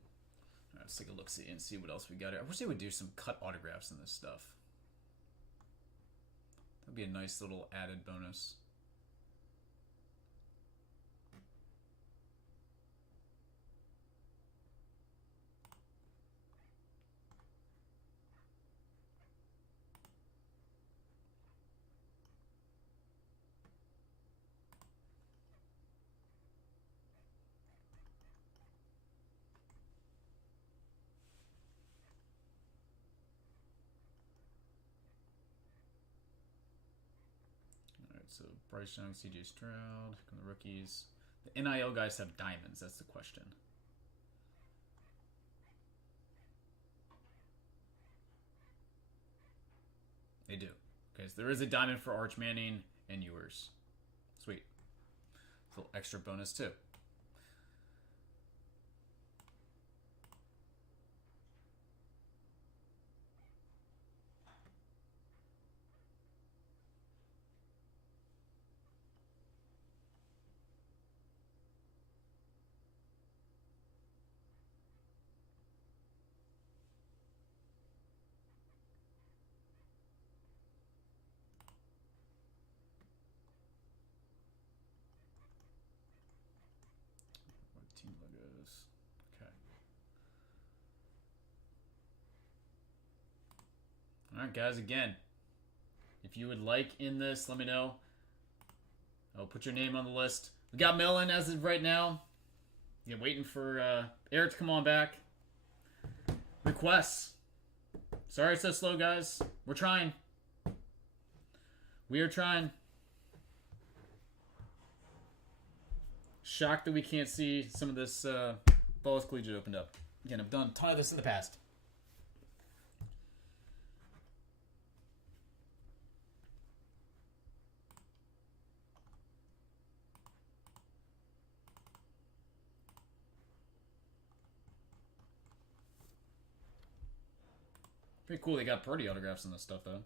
right, let's take a look and see what else we got here. I wish they would do some cut autographs in this stuff. That'd be a nice little added bonus. So Bryce Young, CJ Stroud, the rookies. The NIL guys have diamonds. That's the question. They do. Okay, so there is a diamond for Arch Manning and Ewers. Sweet. It's a little extra bonus too. Team logos. Okay. Alright, guys, again, if you would like in this, let me know. I'll put your name on the list. We got Mel in as of right now. Yeah, waiting for Eric to come on back. Requests. Sorry it's so slow, guys. We're trying. We are trying. Shocked that we can't see some of this Balls Collegiate opened up. Again, I've done a ton of this in the past. Pretty cool they got Purdy autographs in this stuff, though.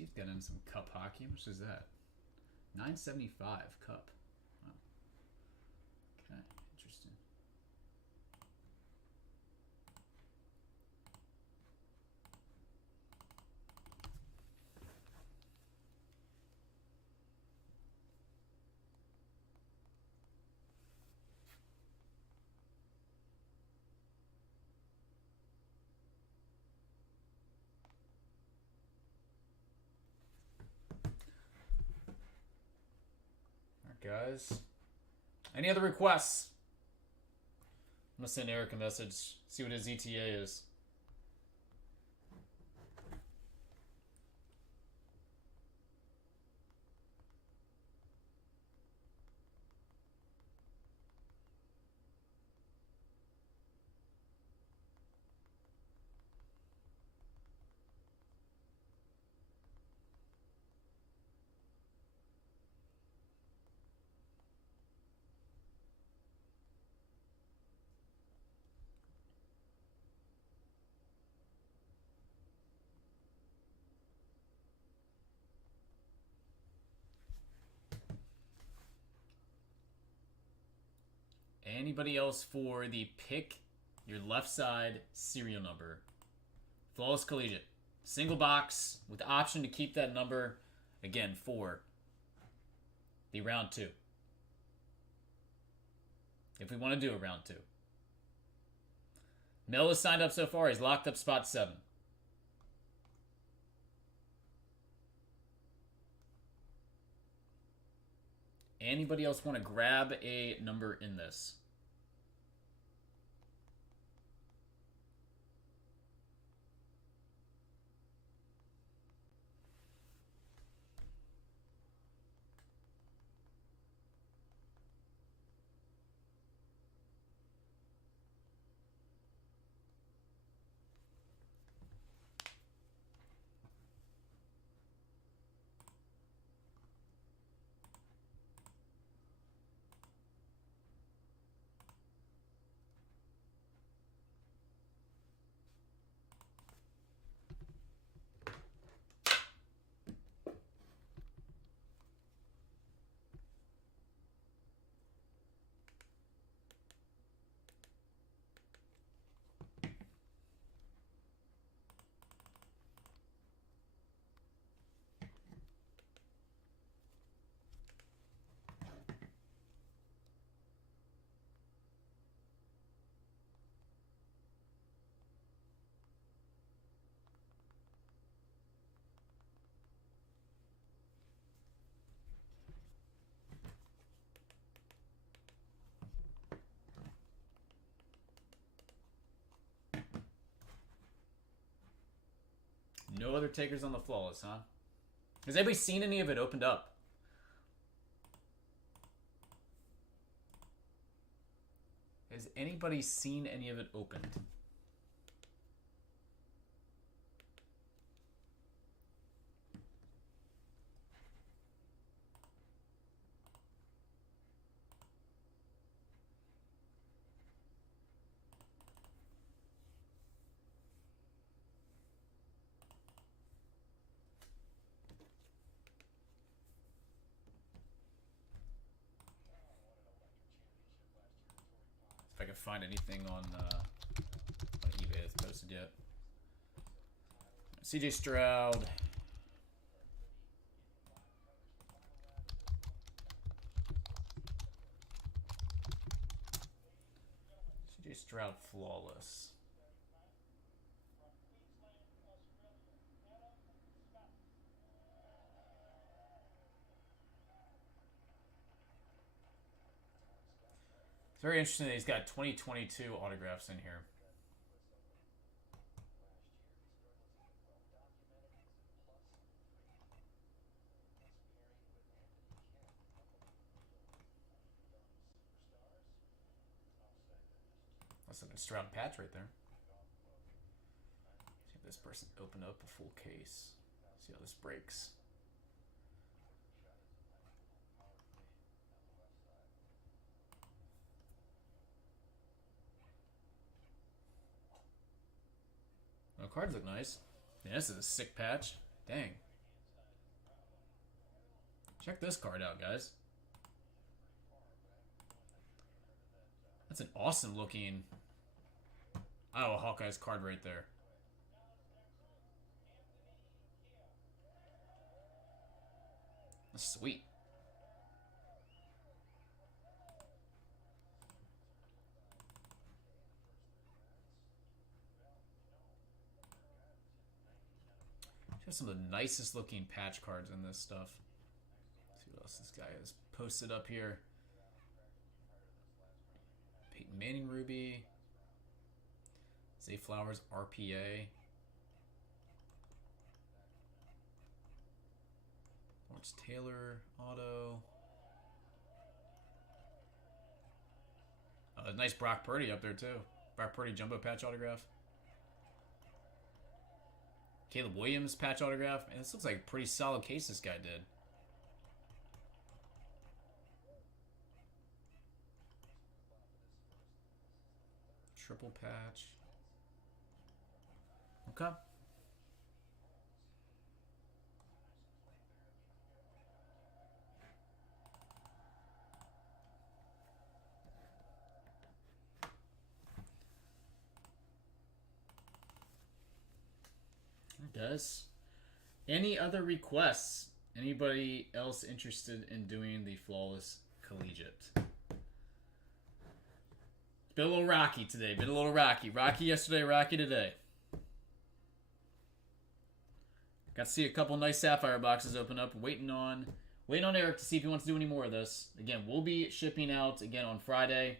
Steve's got in some cup hockey. How much is that? $9.75 cup. Wow. Okay, interesting. Guys, any other requests? I'm gonna send Eric a message, see what his ETA is. Anybody else for the pick your left side serial number? Flawless Collegiate. Single box with the option to keep that number, again, for the round 2. If we want to do a round 2. Mel has signed up so far. He's locked up spot 7. Anybody else want to grab a number in this? No other takers on the Flawless, huh? Has anybody seen any of it opened up? Has anybody seen any of it opened? If I can find anything on eBay that's posted yet. CJ Stroud. CJ Stroud Flawless. It's very interesting that he's got 2022 autographs in here. That's like a Stroud patch right there. See if this person opened up a full case. See how this breaks. The cards look nice. Yeah, this is a sick patch. Dang. Check this card out, guys. That's an awesome looking Iowa Hawkeyes card right there. That's sweet. Just some of the nicest looking patch cards in this stuff. Let's see what else this guy has posted up here. Peyton Manning Ruby. Zay Flowers RPA. Lawrence Taylor Auto. A nice Brock Purdy up there too. Brock Purdy Jumbo Patch Autograph. Caleb Williams patch autograph. Man, this looks like a pretty solid case this guy did. Triple patch. Okay. It does. Any other requests? Anybody else interested in doing the Flawless Collegiate? It's been a little rocky today. Been a little rocky. Rocky yesterday, rocky today. Got to see a couple nice Sapphire boxes open up. Waiting on Eric to see if he wants to do any more of this. Again, we'll be shipping out again on Friday.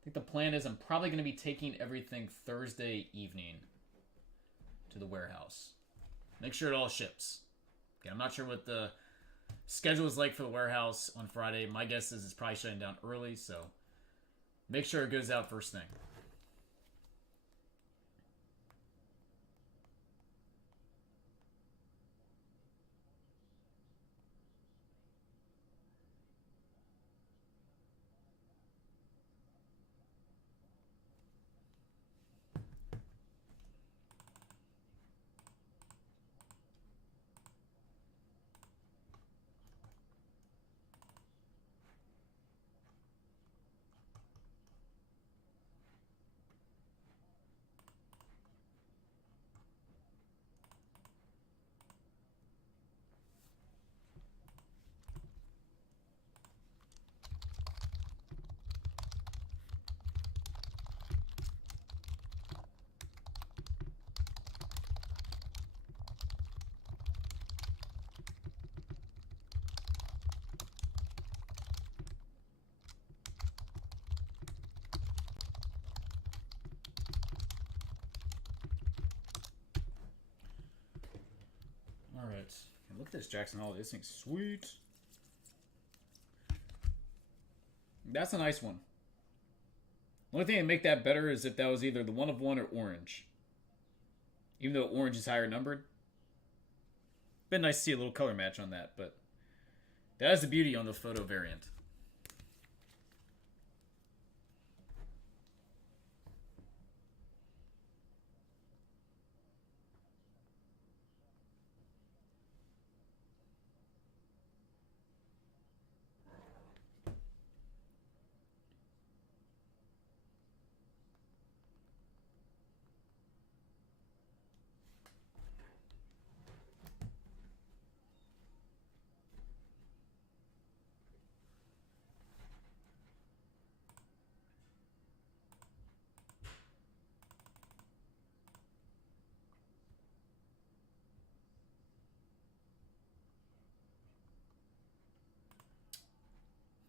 I think the plan is I'm probably going to be taking everything Thursday evening to the warehouse. Make sure it all ships. Okay, I'm not sure what the schedule is like for the warehouse on Friday. My guess is it's probably shutting down early, so make sure it goes out first thing. Alright. Look at this Jackson Holiday. This thing's sweet. That's a nice one. The only thing that make that better is if that was either the 1 of 1 or orange. Even though orange is higher numbered. Been nice to see a little color match on that, but that is the beauty on the photo variant.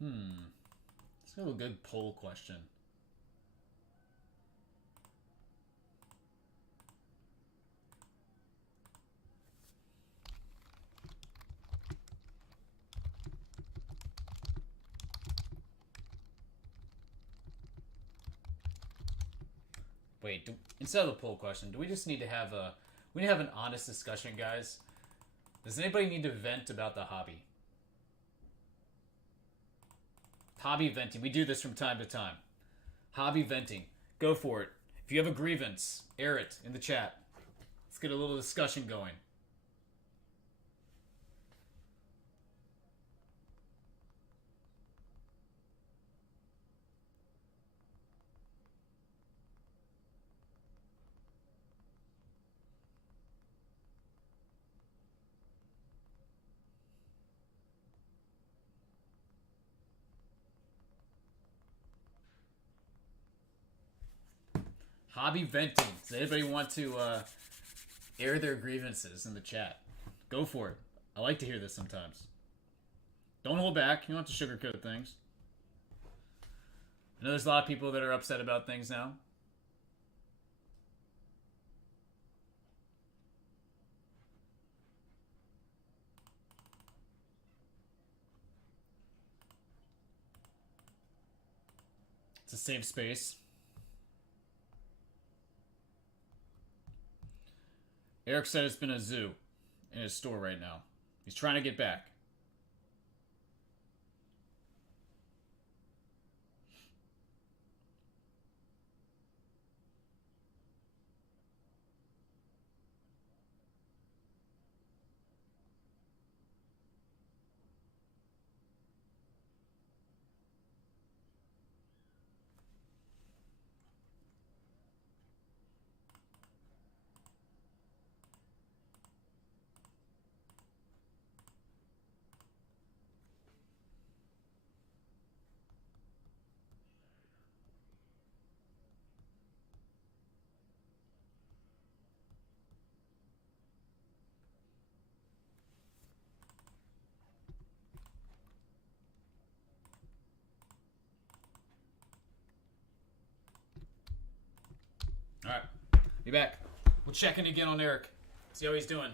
Let's go with a good poll question. Wait, instead of a poll question, do we just need to have an honest discussion, guys? Does anybody need to vent about the hobby? Hobby venting. We do this from time to time. Hobby venting. Go for it. If you have a grievance, air it in the chat. Let's get a little discussion going. Hobby venting. Does anybody want to air their grievances in the chat? Go for it. I like to hear this sometimes. Don't hold back. You don't have to sugarcoat things. I know there's a lot of people that are upset about things now. It's a safe space. Eric said it's been a zoo in his store right now. He's trying to get back. All right, be back. We'll check in again on Eric. See how he's doing.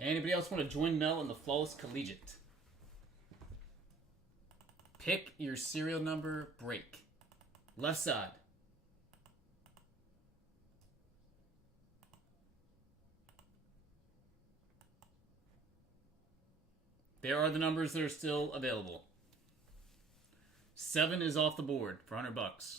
Anybody else want to join Mel in the Flawless Collegiate? Pick your serial number break. Left side. There are the numbers that are still available. 7 is off the board for $100.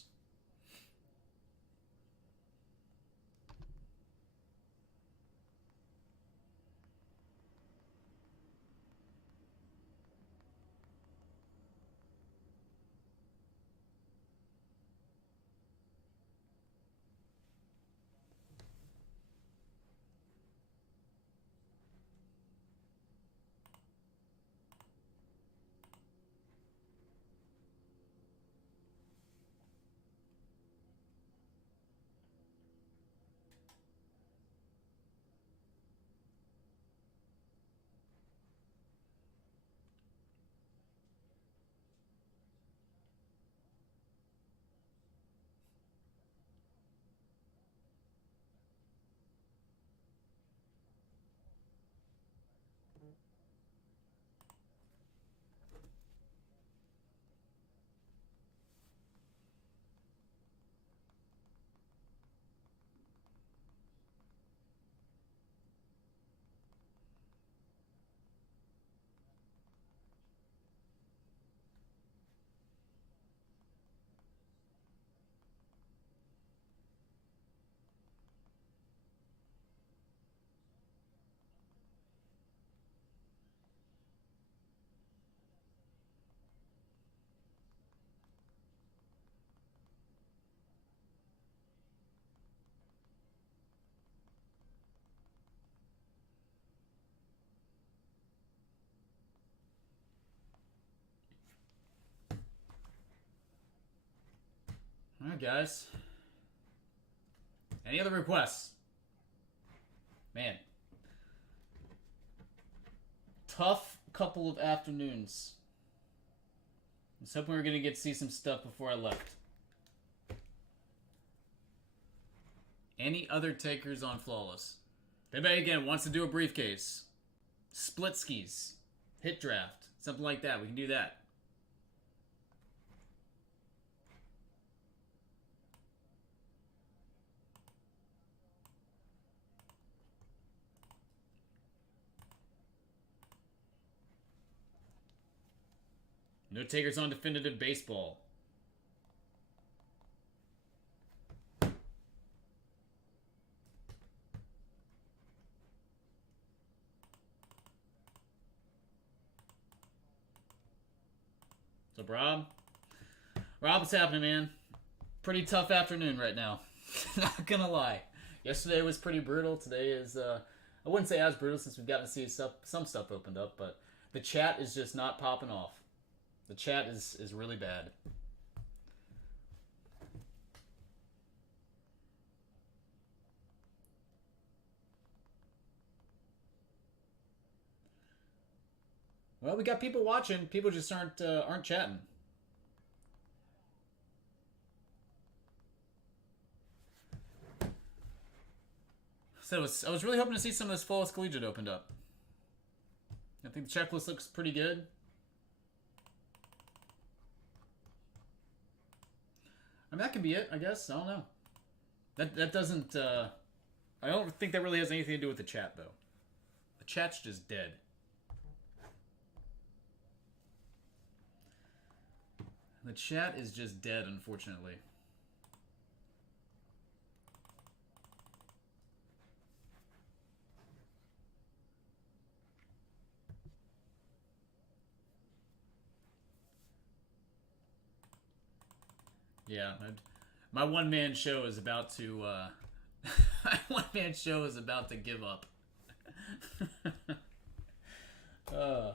All right, guys. Any other requests? Man. Tough couple of afternoons. I was hoping we were going to get to see some stuff before I left. Any other takers on Flawless? If anybody, again, wants to do a briefcase, split skis, hit draft, something like that, we can do that. No takers on definitive baseball. What's up, Rob? Rob, what's happening, man? Pretty tough afternoon right now. Not gonna lie. Yesterday was pretty brutal. Today is, I wouldn't say as brutal since we've gotten to see some stuff opened up, but the chat is just not popping off. The chat is really bad. Well, we got people watching. People just aren't chatting. So I was really hoping to see some of this Flawless Collegiate opened up. I think the checklist looks pretty good. I mean, that could be it, I guess. I don't know. That doesn't... I don't think that really has anything to do with the chat, though. The chat's just dead. The chat is just dead, unfortunately. Yeah, my one-man show is about to, my one-man show is about to give up. I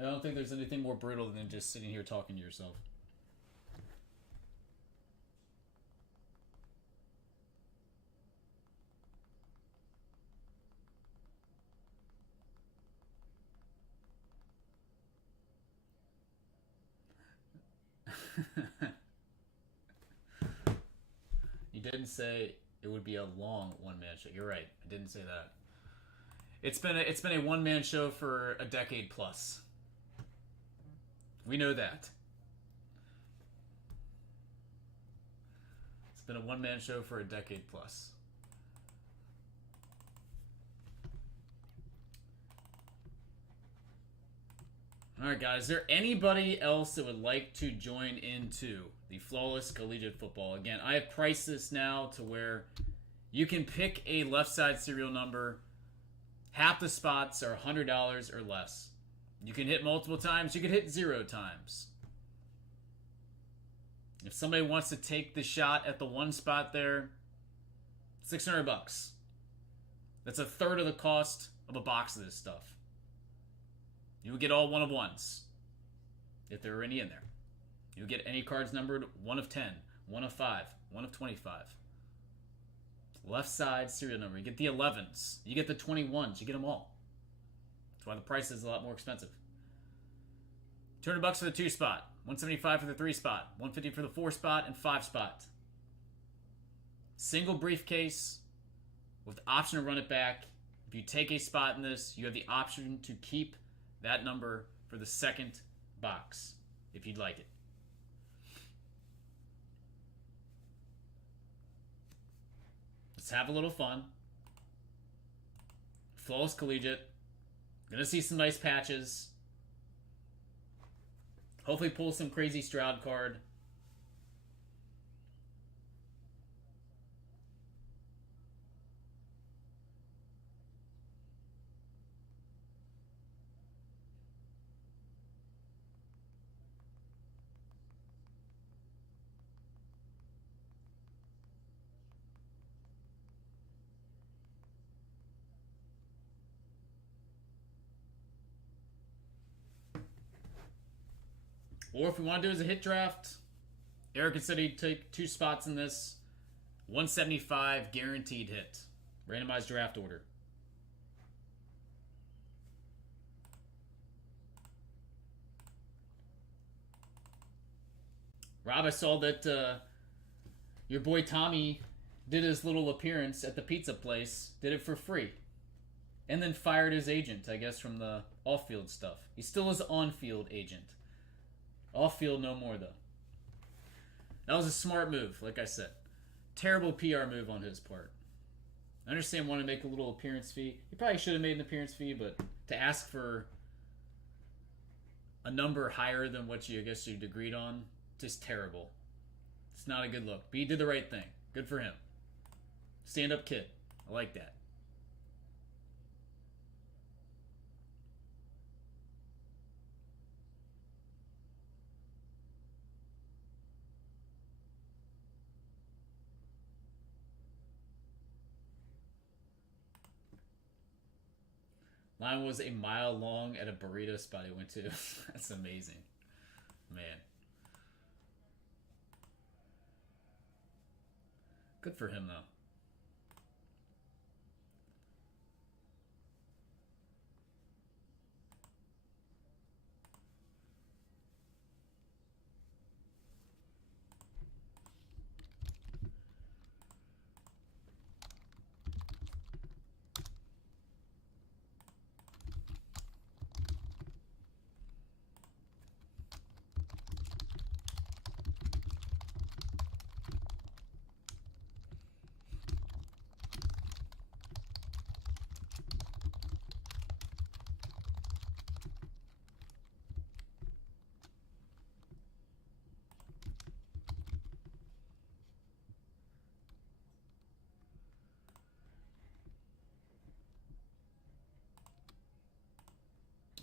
don't think there's anything more brutal than just sitting here talking to yourself. You didn't say it would be a long one-man show. You're right. I didn't say that. It's been a one-man show for a decade plus. We know that. It's been a one-man show for a decade plus. Alright, guys. Is there anybody else that would like to join into the Flawless Collegiate Football? Again, I have priced this now to where you can pick a left side serial number. Half the spots are $100 or less. You can hit multiple times. You can hit 0 times. If somebody wants to take the shot at the one spot there, $600. That's a third of the cost of a box of this stuff. You would get all 1 of 1s, if there were any in there. You would get any cards numbered 1 of 10, 1 of 5, 1 of 25. Left side serial number. You get the 11s. You get the 21s. You get them all. That's why the price is a lot more expensive. $200 for the 2 spot, $175 for the 3 spot, $150 for the 4 spot and 5 spot. Single briefcase with the option to run it back. If you take a spot in this, you have the option to keep that number for the second box, if you'd like it. Let's have a little fun. Flawless Collegiate. Gonna see some nice patches. Hopefully pull some crazy Stroud card. Or if we want to do it as a hit draft, Eric said he'd take 2 spots in this. 175 guaranteed hit. Randomized draft order. Rob, I saw that your boy Tommy did his little appearance at the pizza place. Did it for free. And then fired his agent, I guess, from the off-field stuff. He's still his on-field agent. Off-field no more, though. That was a smart move, like I said. Terrible PR move on his part. I understand wanting to make a little appearance fee. He probably should have made an appearance fee, but to ask for a number higher than what you, I guess, you'd agreed on, just terrible. It's not a good look. But he did the right thing. Good for him. Stand-up kid. I like that. Line was a mile long at a burrito spot he went to. That's amazing. Man. Good for him, though.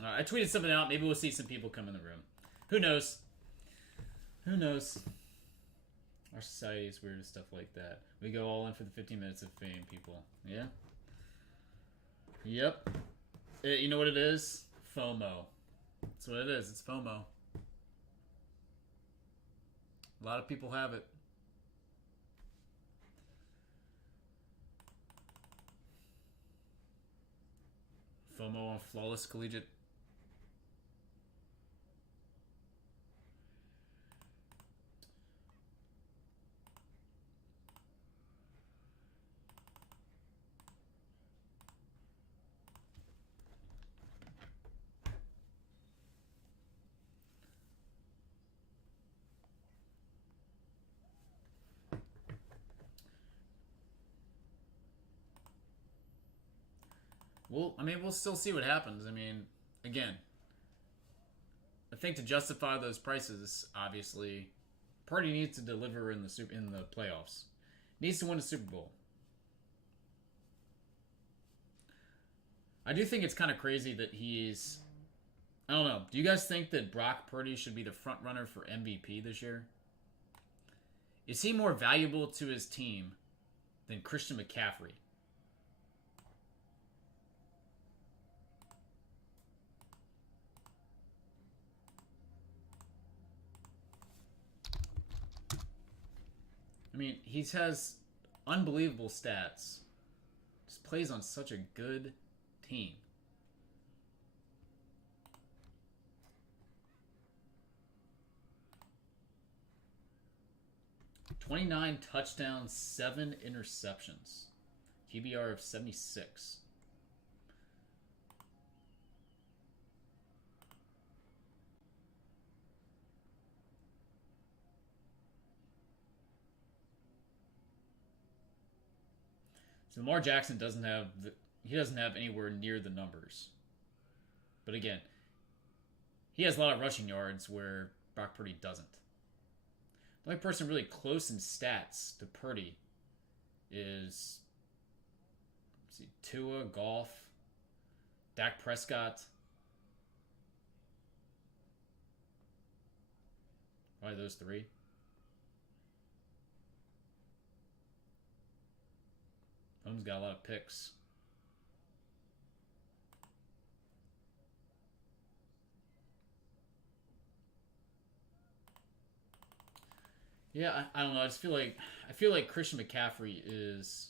I tweeted something out. Maybe we'll see some people come in the room. Who knows? Who knows? Our society is weird and stuff like that. We go all in for the 15 minutes of fame, people. Yeah? Yep. You know what it is? FOMO. That's what it is. It's FOMO. A lot of people have it. FOMO on Flawless Collegiate. Well, I mean, we'll still see what happens. I mean, again, I think to justify those prices, obviously, Purdy needs to deliver in the playoffs. Needs to win a Super Bowl. I do think it's kind of crazy that he's... I don't know. Do you guys think that Brock Purdy should be the front runner for MVP this year? Is he more valuable to his team than Christian McCaffrey? I mean, he has unbelievable stats. Just plays on such a good team. "29 touchdowns, 7 interceptions. QBR of 76. So Lamar Jackson doesn't have anywhere near the numbers. But again, he has a lot of rushing yards where Brock Purdy doesn't. The only person really close in stats to Purdy is, let's see, Tua, Goff, Dak Prescott. Probably those three. Holmes got a lot of picks. Yeah, I don't know. I feel like Christian McCaffrey is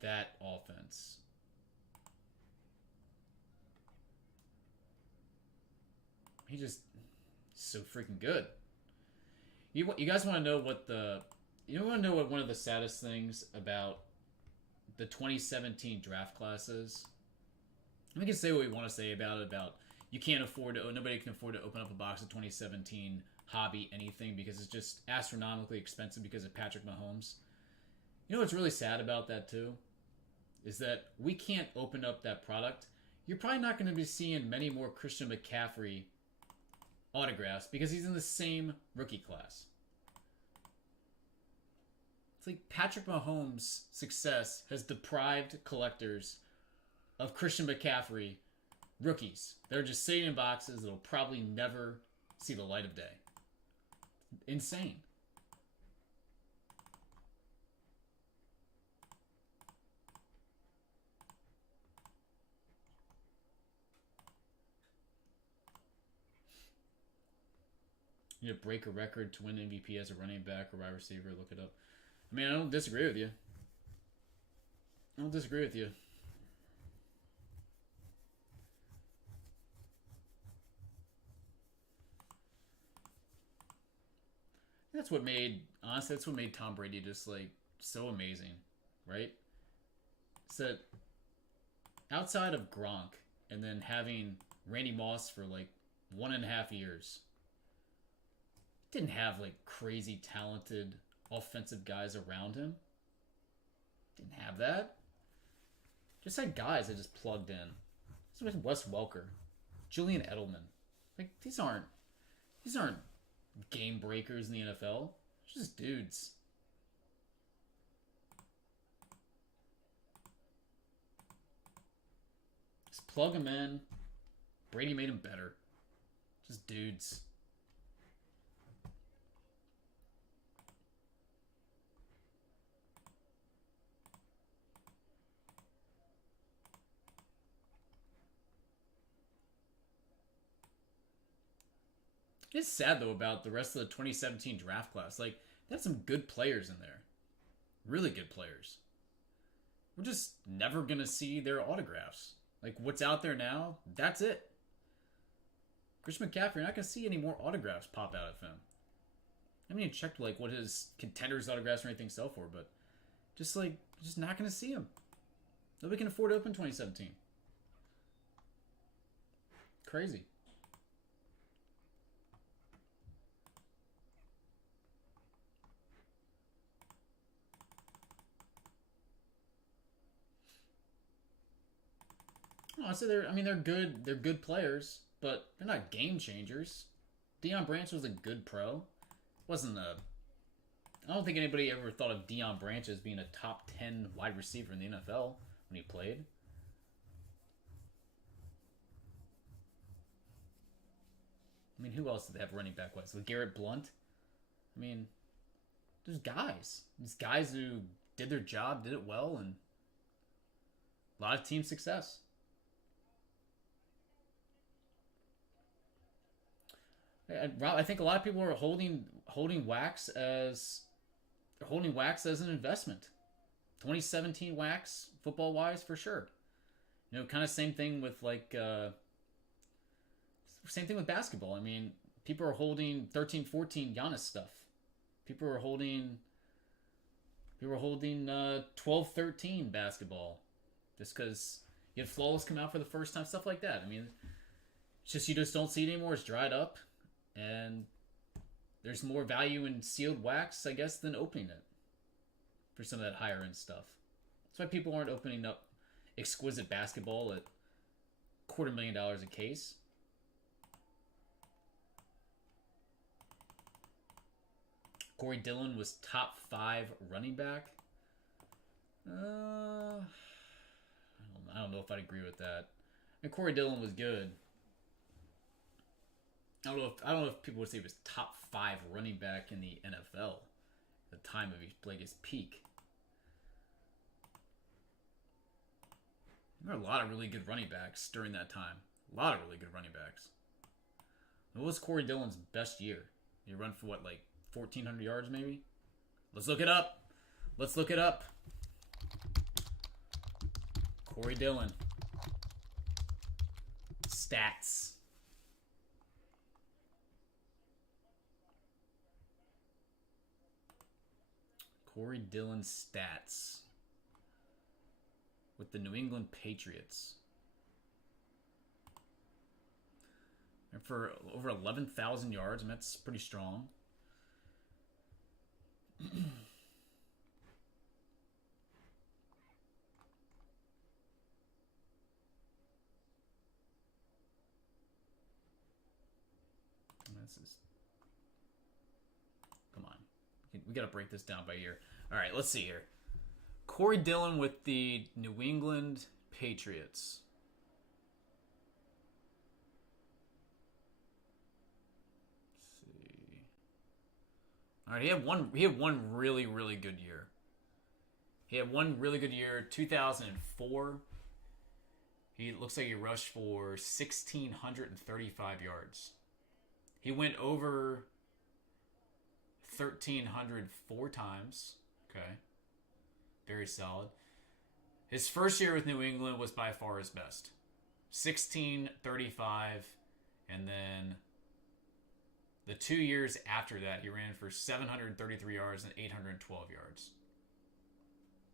that offense. He just so freaking good. You guys want to know what one of the saddest things about the 2017 draft class is? We can say what we want to say about it. About you can't afford to. Nobody can afford to open up a box of 2017 hobby anything because it's just astronomically expensive because of Patrick Mahomes. You know what's really sad about that too? Is that we can't open up that product. You're probably not going to be seeing many more Christian McCaffrey autographs because he's in the same rookie class. It's like Patrick Mahomes' success has deprived collectors of Christian McCaffrey rookies. They're just sitting in boxes that'll probably never see the light of day. Insane. You know, break a record to win MVP as a running back or wide receiver. Look it up. I mean, I don't disagree with you. I don't disagree with you. That's what made Tom Brady just like so amazing, right? So outside of Gronk and then having Randy Moss for like 1.5 years, didn't have like crazy talented offensive guys around him. Didn't have that. Just had guys that just plugged in. This was Wes Welker, Julian Edelman. Like these aren't game breakers in the NFL. They're just dudes. Just plug them in. Brady made them better. Just dudes. It's sad though about the rest of the 2017 draft class. Like, they had some good players in there. Really good players. We're just never gonna see their autographs. Like what's out there now, that's it. Christian McCaffrey, you're not gonna see any more autographs pop out of him. I haven't even checked like what his contenders autographs or anything sell for, but just not gonna see him. Nobody can afford to open 2017. Crazy. No, so they're good. They're good players, but they're not game changers. Deion Branch was a good pro. Wasn't a. I don't think anybody ever thought of Deion Branch as being a top 10 wide receiver in the NFL when he played. I mean, who else did they have running back wise? With Garrett Blunt. I mean, there's guys. These guys who did their job, did it well, and a lot of team success. I think a lot of people are holding wax as an investment. 2017 wax, football wise, for sure. You know, kind of same thing with same thing with basketball. I mean, people are holding 13-14 Giannis stuff. People are holding 12-13 basketball just because you had Flawless come out for the first time, stuff like that. I mean, it's just you just don't see it anymore. It's dried up. And there's more value in sealed wax, I guess, than opening it for some of that higher end stuff. That's why people aren't opening up exquisite basketball at $250,000 a case. Corey Dillon was top 5 running back. I don't know if I'd agree with that. And Corey Dillon was good. I don't know if people would say he was top 5 running back in the NFL at the time of his peak. There were a lot of really good running backs during that time. A lot of really good running backs. What was Corey Dillon's best year? He run for what, like 1,400 yards maybe. Let's look it up. Let's look it up. Corey Dillon. Stats. Corey Dillon stats with the New England Patriots. And for over 11,000 yards, and that's pretty strong. Come on. We got to break this down by year. All right, let's see here. Corey Dillon with the New England Patriots. Let's see. All right, he had one really, really good year. He had one really good year, 2004. He looks like he rushed for 1,635 yards. He went over 1,300 4 times. Okay. Very solid. His first year with New England was by far his best. 1,635. And then the 2 years after that, he ran for 733 yards and 812 yards.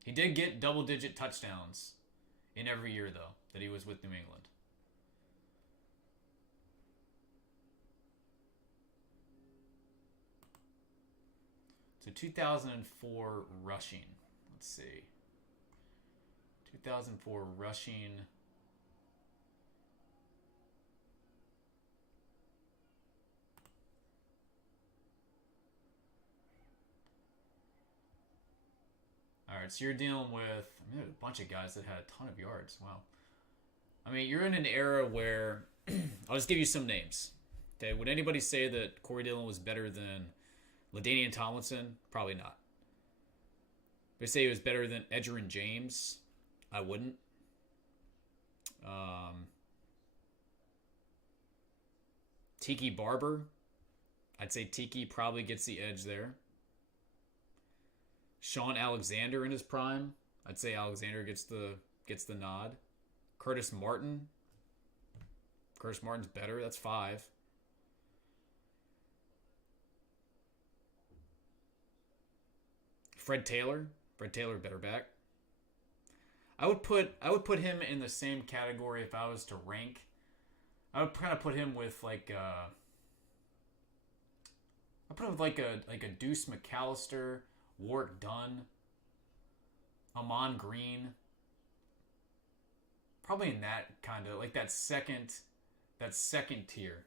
He did get double-digit touchdowns in every year, though, that he was with New England. So 2004 rushing. Let's see. 2004 rushing. All right, so you're dealing with a bunch of guys that had a ton of yards. Wow. I mean, you're in an era where I'll just give you some names. Okay, would anybody say that Corey Dillon was better than LaDainian Tomlinson? Probably not. They say he was better than Edgerrin James. I wouldn't. Tiki Barber. I'd say Tiki probably gets the edge there. Sean Alexander in his prime. I'd say Alexander gets the nod. Curtis Martin. Curtis Martin's better. That's 5. Fred Taylor. Fred Taylor better back. I would put him in the same category if I was to rank. I would kind of put him with like a Deuce McAllister, Warwick Dunn, Amon Green. Probably in that kind of like that second tier.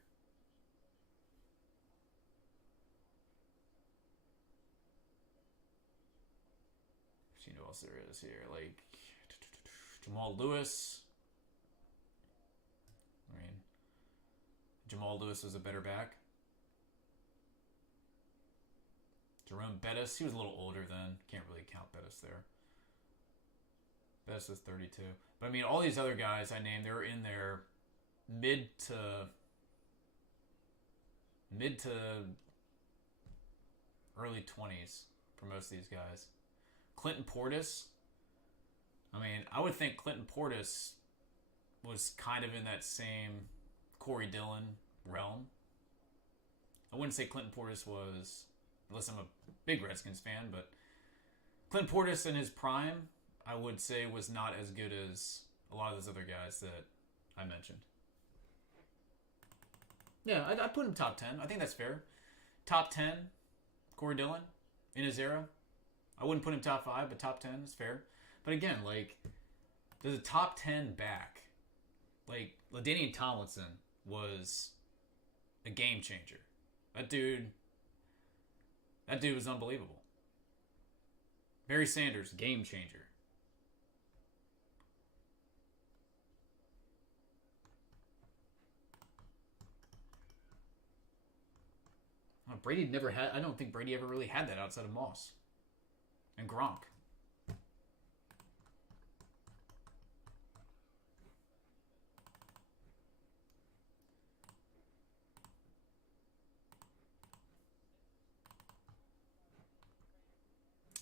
You know what else there is here? Like Jamal Lewis. I mean, Jamal Lewis was a better back. Jerome Bettis, he was a little older then. Can't really count Bettis there. Bettis was 32. But I mean, all these other guys I named, they were in their mid to early 20s for most of these guys. Clinton Portis. I mean, I would think Clinton Portis was kind of in that same Corey Dillon realm. I wouldn't say Clinton Portis was, unless I'm a big Redskins fan, but Clinton Portis in his prime, I would say was not as good as a lot of those other guys that I mentioned. Yeah, I'd put him top 10. I think that's fair. Top 10, Corey Dillon in his era. I wouldn't put him top 5, but top 10 is fair. But again, like, there's a top 10 back. Like, LaDainian Tomlinson was a game changer. That dude was unbelievable. Barry Sanders, game changer. Brady never had. I don't think Brady ever really had that outside of Moss and Gronk.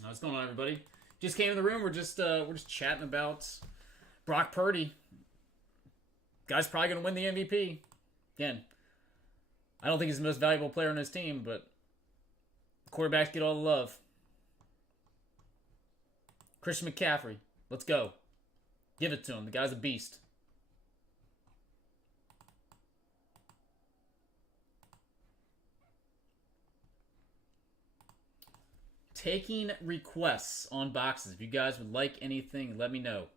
What's going on, everybody? Just came in the room. We're just chatting about Brock Purdy. Guy's probably gonna win the MVP. Again, I don't think he's the most valuable player on his team, but quarterbacks get all the love. Christian McCaffrey, let's go. Give it to him. The guy's a beast. Taking requests on boxes. If you guys would like anything, let me know.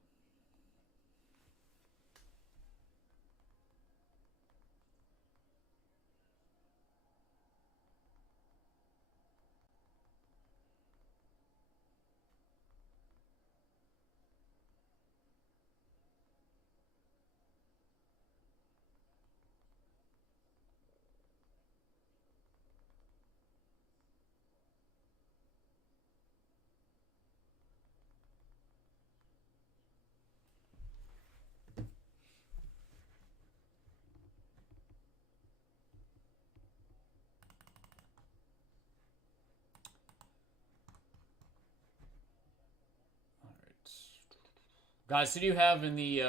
Guys, who do you have in the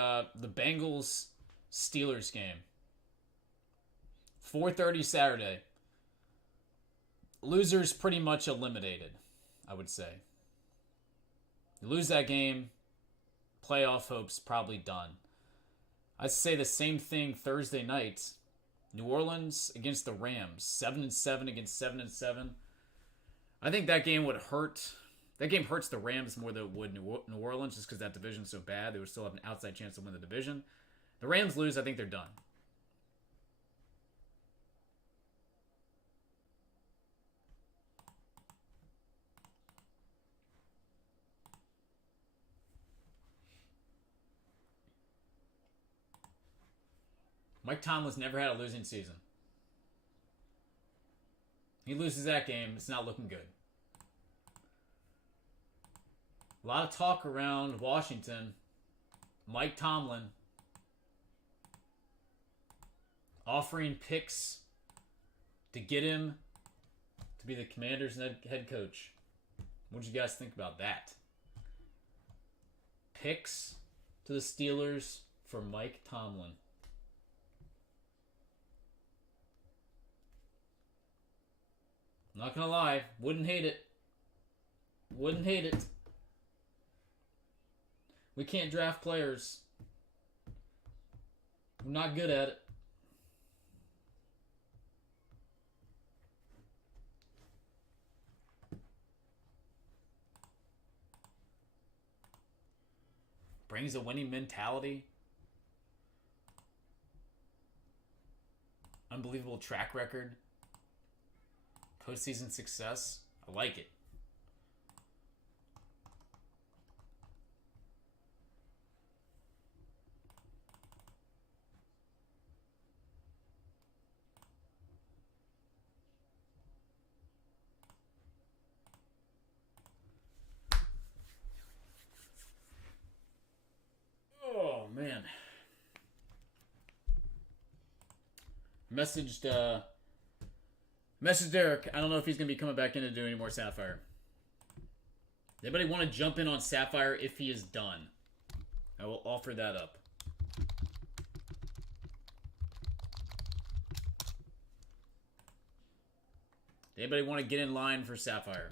Bengals Steelers game? 4:30 Saturday. Losers pretty much eliminated, I would say. You lose that game, playoff hopes probably done. I'd say the same thing Thursday night. New Orleans against the Rams, 7-7 against 7-7. I think that game would hurt. That game hurts the Rams more than it would New Orleans, just because that division's so bad. They would still have an outside chance to win the division. The Rams lose, I think they're done. Mike Tomlin's never had a losing season. He loses that game, it's not looking good. A lot of talk around Washington. Mike Tomlin offering picks to get him to be the Commanders' head coach. What do you guys think about that? Picks to the Steelers for Mike Tomlin. I'm not gonna lie, wouldn't hate it. Wouldn't hate it. We can't draft players. We're not good at it. Brings a winning mentality. Unbelievable track record. Postseason success. I like it. Oh, man. Messaged Eric. I don't know if he's going to be coming back in to do any more Sapphire. Anybody want to jump in on Sapphire if he is done? I will offer that up. Anybody want to get in line for Sapphire?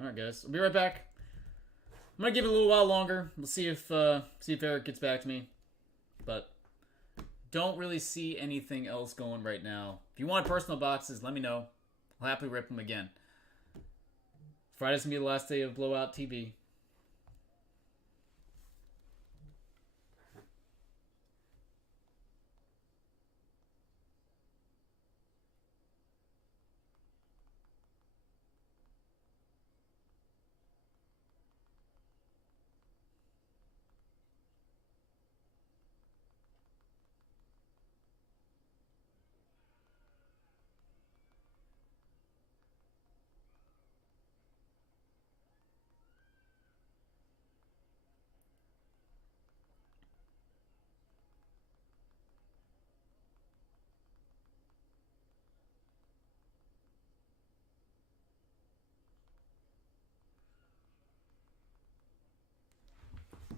Alright, guys. I'll be right back. I'm gonna give it a little while longer. We'll see if Eric gets back to me. But don't really see anything else going right now. If you want personal boxes, let me know. I'll happily rip them again. Friday's gonna be the last day of Blowout TV.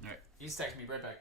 Alright, he's texting me right back.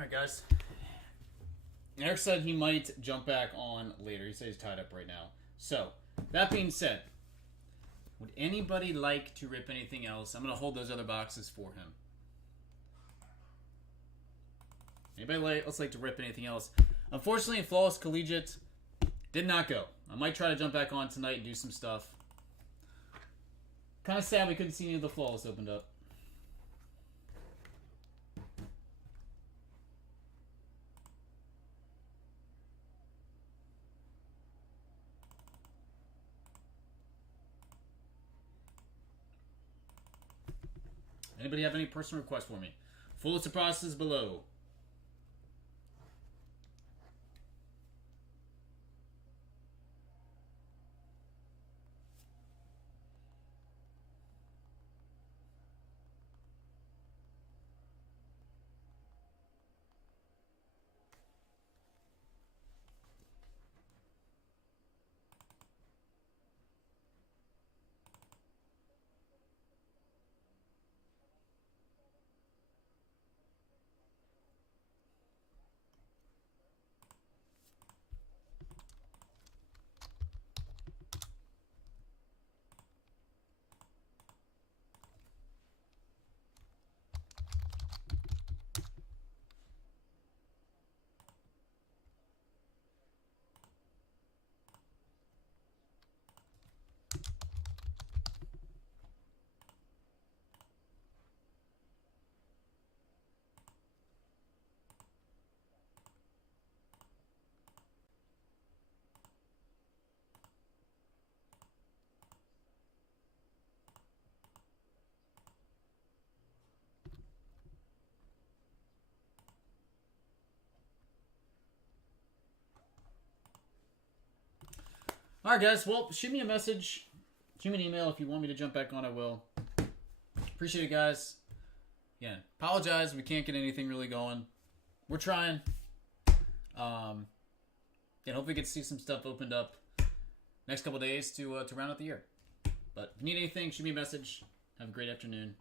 Alright, guys. Eric said he might jump back on later. He said he's tied up right now. So, that being said, would anybody like to rip anything else? I'm going to hold those other boxes for him. Anybody else like to rip anything else? Unfortunately, Flawless Collegiate did not go. I might try to jump back on tonight and do some stuff. Kind of sad we couldn't see any of the Flawless opened up. Anybody have any personal requests for me? Full of surprises below. Alright, guys. Well, shoot me a message. Shoot me an email if you want me to jump back on, I will. Appreciate it, guys. Yeah, apologize. We can't get anything really going. We're trying. Yeah, hopefully we get to see some stuff opened up next couple days to round out the year. But if you need anything, shoot me a message. Have a great afternoon.